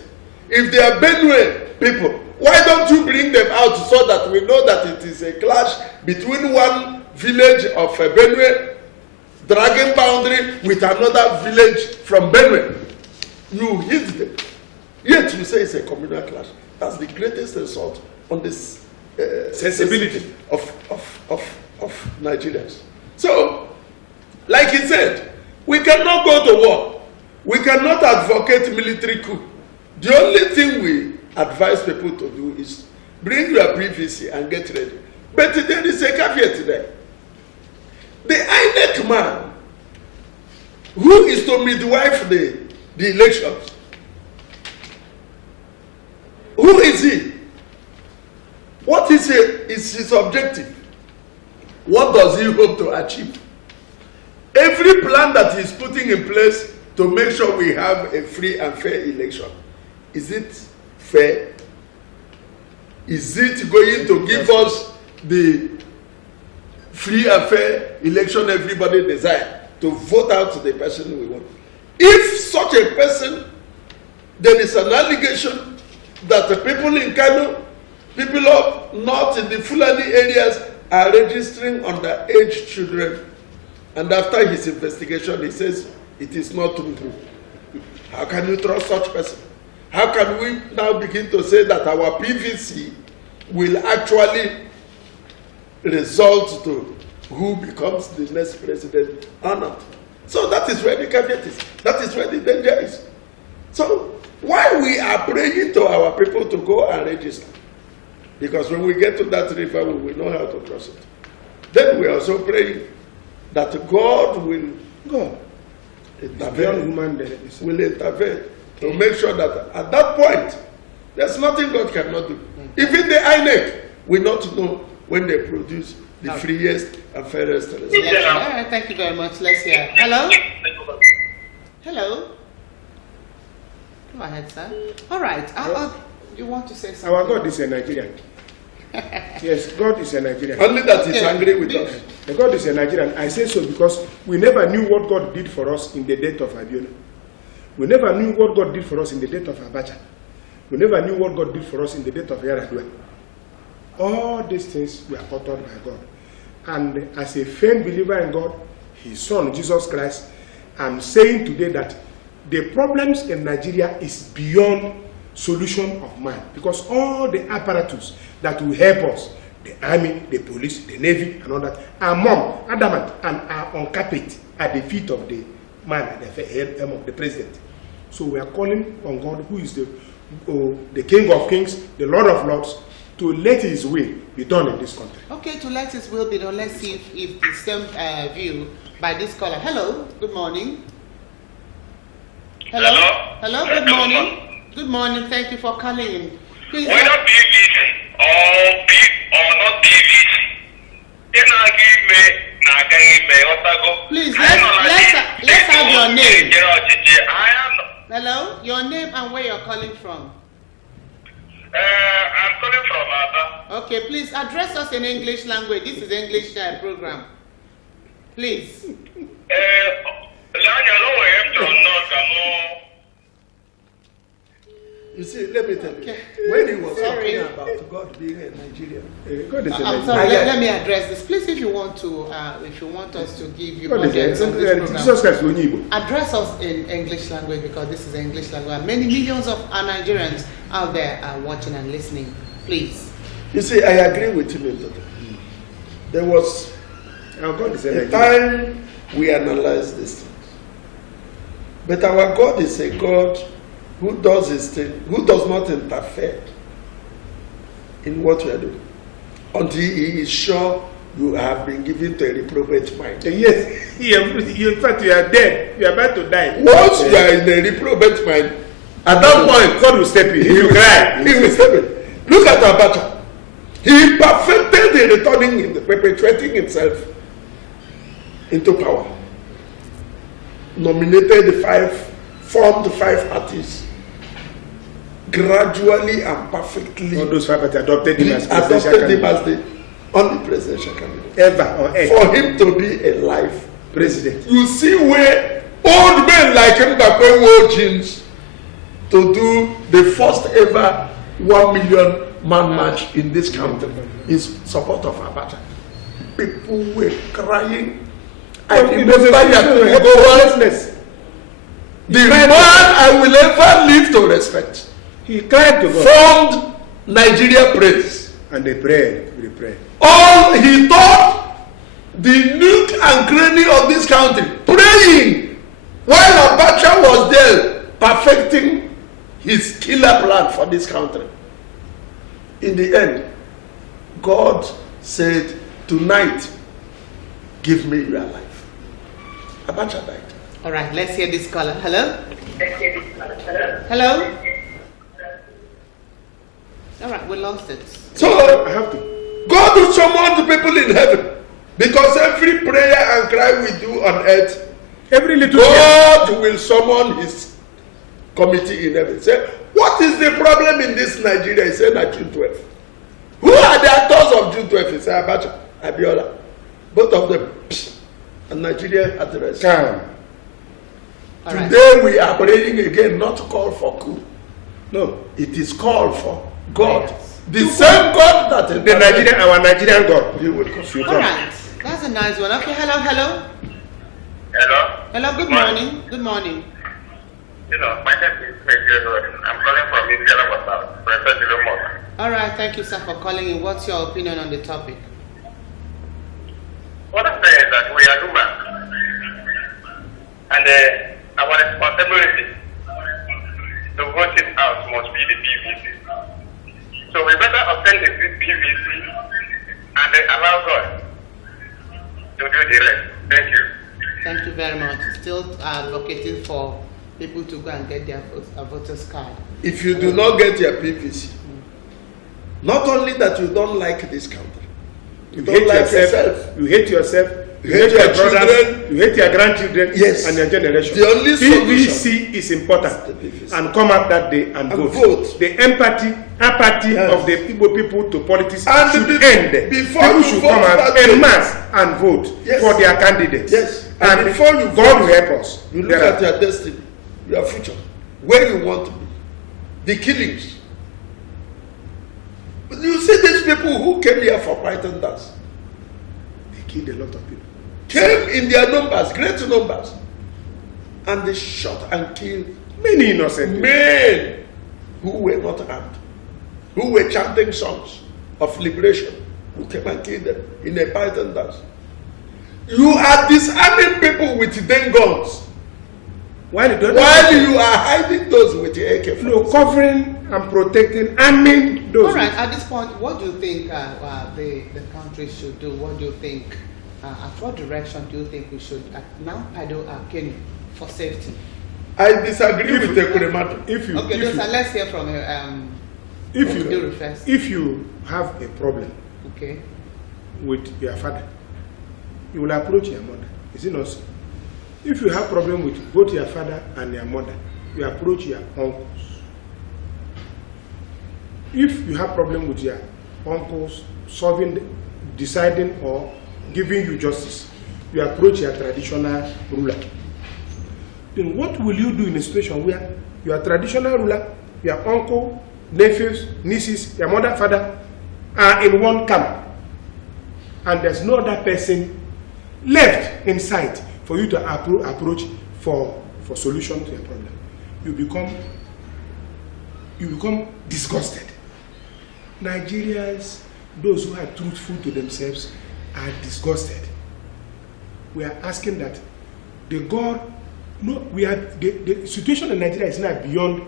If they are Benue people, why don't you bring them out so that we know that it is a clash between one village of Benue dragging boundary with another village from Benue? You hit them. Yet you say it's a communal clash. That's the greatest insult on this sensibility of Nigerians. So, like he said, we cannot go to war. We cannot advocate military coup. The only thing we advise people to do is bring your PVC and get ready. But there is a caveat there. The INEC man who is to midwife the elections, who is he? What is his objective? What does he hope to achieve? Every plan that he's putting in place to make sure we have a free and fair election, is it fair? Is it going to give us the free and fair election everybody desires, to vote out the person we want? If such a person, there is an allegation that the people in Kano, people up north in the Fulani areas are registering underage children. And after his investigation, he says it is not true. How can you trust such person? How can we now begin to say that our PVC will actually result to who becomes the next president or not? So that is where the caveat is. That is where the danger is. So why we are praying to our people to go and register? Because when we get to that river, we will know how to cross it. Then we are also praying that God will intervene, will intervene to make sure that at that point, there's nothing God cannot do. Even the INEC will not know when they produce the freest and fairest election. All right, thank you very much. Let's hear. Hello? Hello? Go ahead, sir. All right. You want to say something? Our God is a Nigerian. Yes, God is a Nigerian. Only that he's angry with us. God is a Nigerian. I say so because we never knew what God did for us in the death of Abia. We never knew what God did for us in the death of Abacha. We never knew what God did for us in the death of Yaradua. All these things were uttered by God. And as a firm believer in God, His Son, Jesus Christ, I'm saying today that the problems in Nigeria is beyond solution of man. Because all the apparatus that will help us, the army, the police, the navy, and all that, are mum, adamant, and are on carpet at the feet of the man at the head of the president. So we are calling on God, who is the King of Kings, the Lord of Lords, to let His will be done in this country. Okay, to let His will be done. Let's see if the same view by this caller. Hello, good morning. Hello, hello, good morning. Good morning. Thank you for calling in. Please. Whether PVC or not PVC, please let's have your name. Hello, your name and where you're calling from. I'm calling from Abia. Okay, please address us in English language. This is English program. Please. You see, let me tell you, when he was talking about God being a Nigerian, I'm sorry, let me address this. Please, if you want us to give you audience on this program, address us in English language, because this is English language. And many millions of Nigerians out there are watching and listening. Please. You see, I agree with him. There was a time we analyzed this thing. But our God is a God who does his thing, who does not interfere in what we are doing, until he is sure you have been given to a reprobate mind. Yes, in fact, you are dead. You are about to die. Once you are in a reprobate mind, at that point, God will step in. He will cry. He will step in. Look at Abacha. He perfected the returning, perpetuating himself into power. Nominated formed 5 parties. Gradually and perfectly. All those 5 parties adopted him as the only presidential candidate. Ever on earth. For him to be a live president. You see where old men like Mbakwe wore jeans to do the first ever 1 million man march in this country in support of Abacha. People were crying. I remember the man I will ever live to respect. He cried to God. Formed Nigeria Praise. And they prayed. They prayed. All he taught the nook and cranny of this country, praying, while Abacha was there perfecting his killer plan for this country. In the end, God said, tonight, give me your life. Abacha died. All right, let's hear this caller. Hello? Hello? All right, we lost it. So, I have to. God will summon the people in heaven. Because every prayer and cry we do on earth, every little God will summon his committee in heaven. Say, what is the problem in this Nigeria? He said, at June 12th. Who are the actors of June 12th? He said, Abacha, Abiola. Both of them. And Nigeria at the rest. Today we are praying again, not to call for coup. No, it is called for God. Yes. The same God that our Nigerian God. He will come. All right, that's a nice one. Okay, hello. Hello, good morning. Good morning. You know, my name is Pedro. I'm calling from India. All right, thank you, sir, for calling in. What's your opinion on the topic? What I'm saying is that we are human. And our responsibility to vote it out must be the PVC. So we better obtain the PVC and then allow God to do the rest. Thank you. Thank you very much. Still advocating for people to go and get their voter's card. If you do not get your PVC, not only that you don't like this country, you don't like yourself. You hate yourself. You hate your children, you hate your grandchildren, yes, and your generation. The only PVC is important. And come out that day and vote. The apathy of the people to politics and should end. People should come out en masse and vote for their candidates. Yes. And before you, God will help us. You look at your destiny, your future, where you want to be, the killings. You see these people who came here for Python dance. They killed a lot of people. Came in their numbers, great numbers, and they shot and killed many innocent men who were not armed, who were chanting songs of liberation, who came and killed them in a Python dance. You are disarming people with den guns, while you are hiding those with the AK. No, covering and protecting, arming those. All right, at this point, what do you think the country should do? What do you think? At what direction do you think we should now paddle our canoe for safety? I disagree with the Kurematu. Let's hear from if you have a problem with your father, you will approach your mother. Is it not so? If you have problem with both your father and your mother, you approach your uncles. If you have problem with your uncles deciding or giving you justice, you approach your traditional ruler. Then what will you do in a situation where your traditional ruler, your uncle, nephews, nieces, your mother, father are in one camp, and there's no other person left in sight for you to approach for solution to your problem? You become disgusted. Nigerians, those who are truthful to themselves, are disgusted. We are asking that the situation in Nigeria is not beyond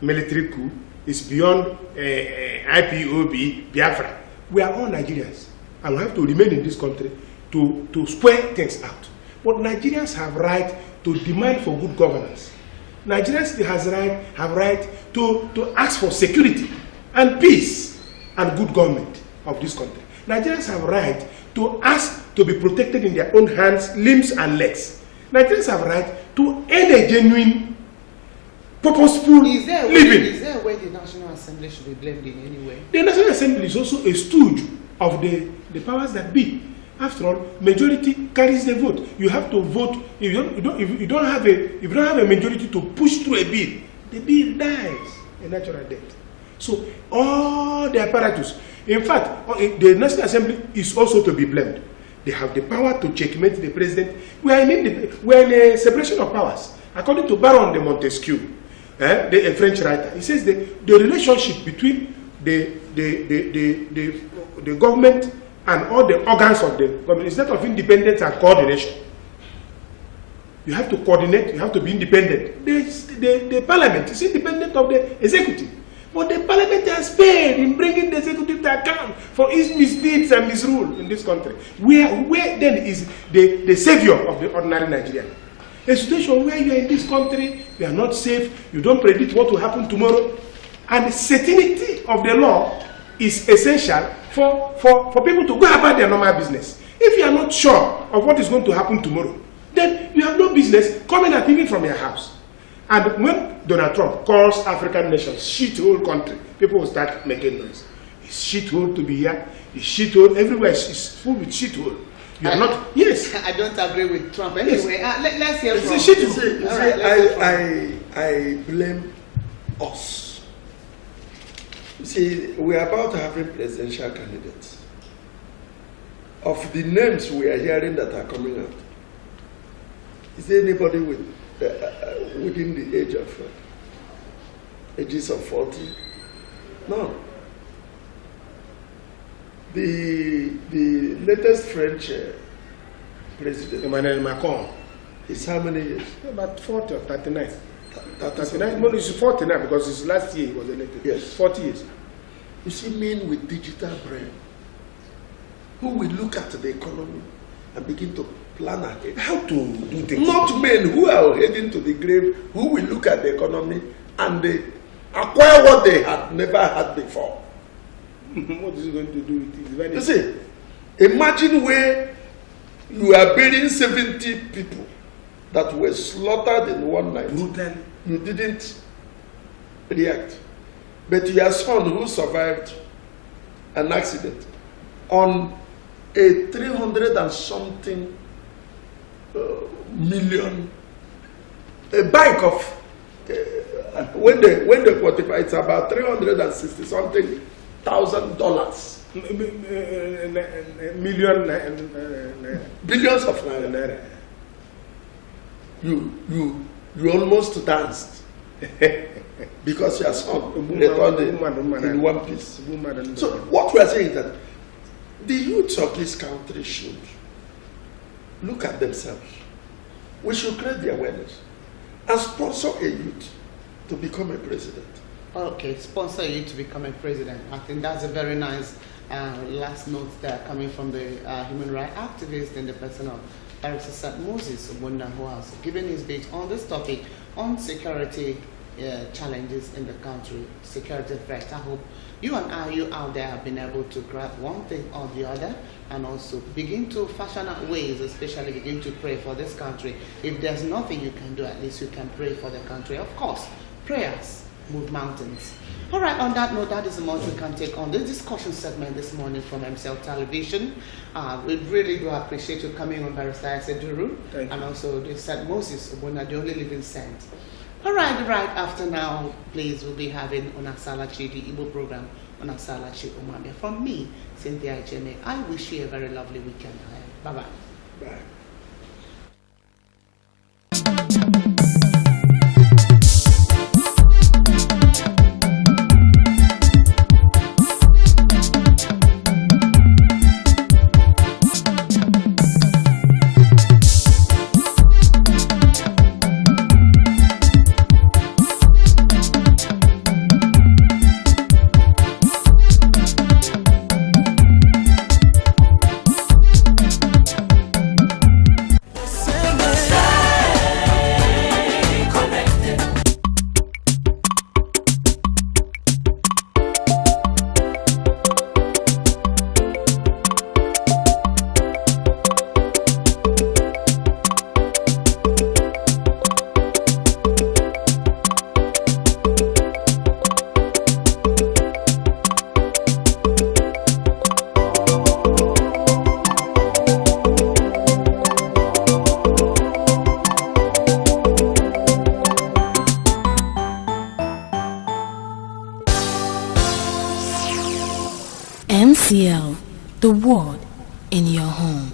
military coup, it's beyond IPOB, Biafra. We are all Nigerians, and we have to remain in this country to square things out. But Nigerians have right to demand for good governance. Nigerians have right to ask for security and peace and good government of this country. Nigerians have right to ask to be protected in their own hands, limbs, and legs. Nigerians have right to end a genuine, purposeful living. Is there a way the National Assembly should be blamed in any way? The National Assembly is also a stooge of the powers that be. After all, majority carries the vote. You have to vote. If you don't have a majority to push through a bill, the bill dies a natural death. So all the apparatus, in fact, the National Assembly is also to be blamed. They have the power to checkmate the president. We are in a separation of powers. According to Baron de Montesquieu, a French writer, he says the relationship between the government and all the organs of the government is that of independence and coordination. You have to coordinate, you have to be independent. The parliament is independent of the executive. But the parliament has failed in bringing the executive to account for its misdeeds and misrule in this country. Where then is the savior of the ordinary Nigerian? A situation where you are in this country, you are not safe, you don't predict what will happen tomorrow, and the certainty of the law is essential for people to go about their normal business. If you are not sure of what is going to happen tomorrow, then you have no business coming and even from your house. And when Donald Trump calls African nations shithole country, people will start making noise. It's shithole to be here. It's shithole everywhere. It's full with shithole. You are not. Yes. I don't agree with Trump anyway. Yes. Let's hear from. It's a shithole. I blame us. See, we are about having presidential candidates. Of the names we are hearing that are coming out, is there anybody within the ages of 40? No. The latest French president, Emmanuel Macron, is how many years? About 40 or 39. 39? No, it's 49 because his last year he was elected. Yes. 40 years. You see, men with digital brain who will look at the economy and begin to plan ahead. How to do things. Not men who are heading to the grave, who will look at the economy and they acquire what they had never had before. What is he going to do with it? You see, imagine where you are burying 70 people that were slaughtered in one night. Brutally. You didn't react. But your son who survived an accident on a 300 and something million, a bike of, when they quantify, it's about 360 something $1,000. Billions of naira. You almost danced because your son returned in one piece. So what we are saying is that the youths of this country should look at themselves. We should create the awareness and sponsor a youth to become a president. Okay, sponsor you to become a president. I think that's a very nice last note there coming from the human rights activist in the person of Eric Moses Obunda, who has given his bit on this topic on security challenges in the country, security threats. I hope you out there have been able to grab one thing or the other and also begin to fashion out ways, especially begin to pray for this country. If there's nothing you can do, at least you can pray for the country. Of course, prayers move mountains. All right, on that note, that is the most we can take on this discussion segment this morning from MCL Television. We really do appreciate you coming on, Barrister Iseduru, and also the St. Moses Obona, the only living saint. All right, right after now, please, we'll be having Onasalachi, the Igbo program, Onasalachi Umamia. From me, Cynthia Ejene, I wish you a very lovely weekend. Bye-bye. Bye. MCL, the word in your home.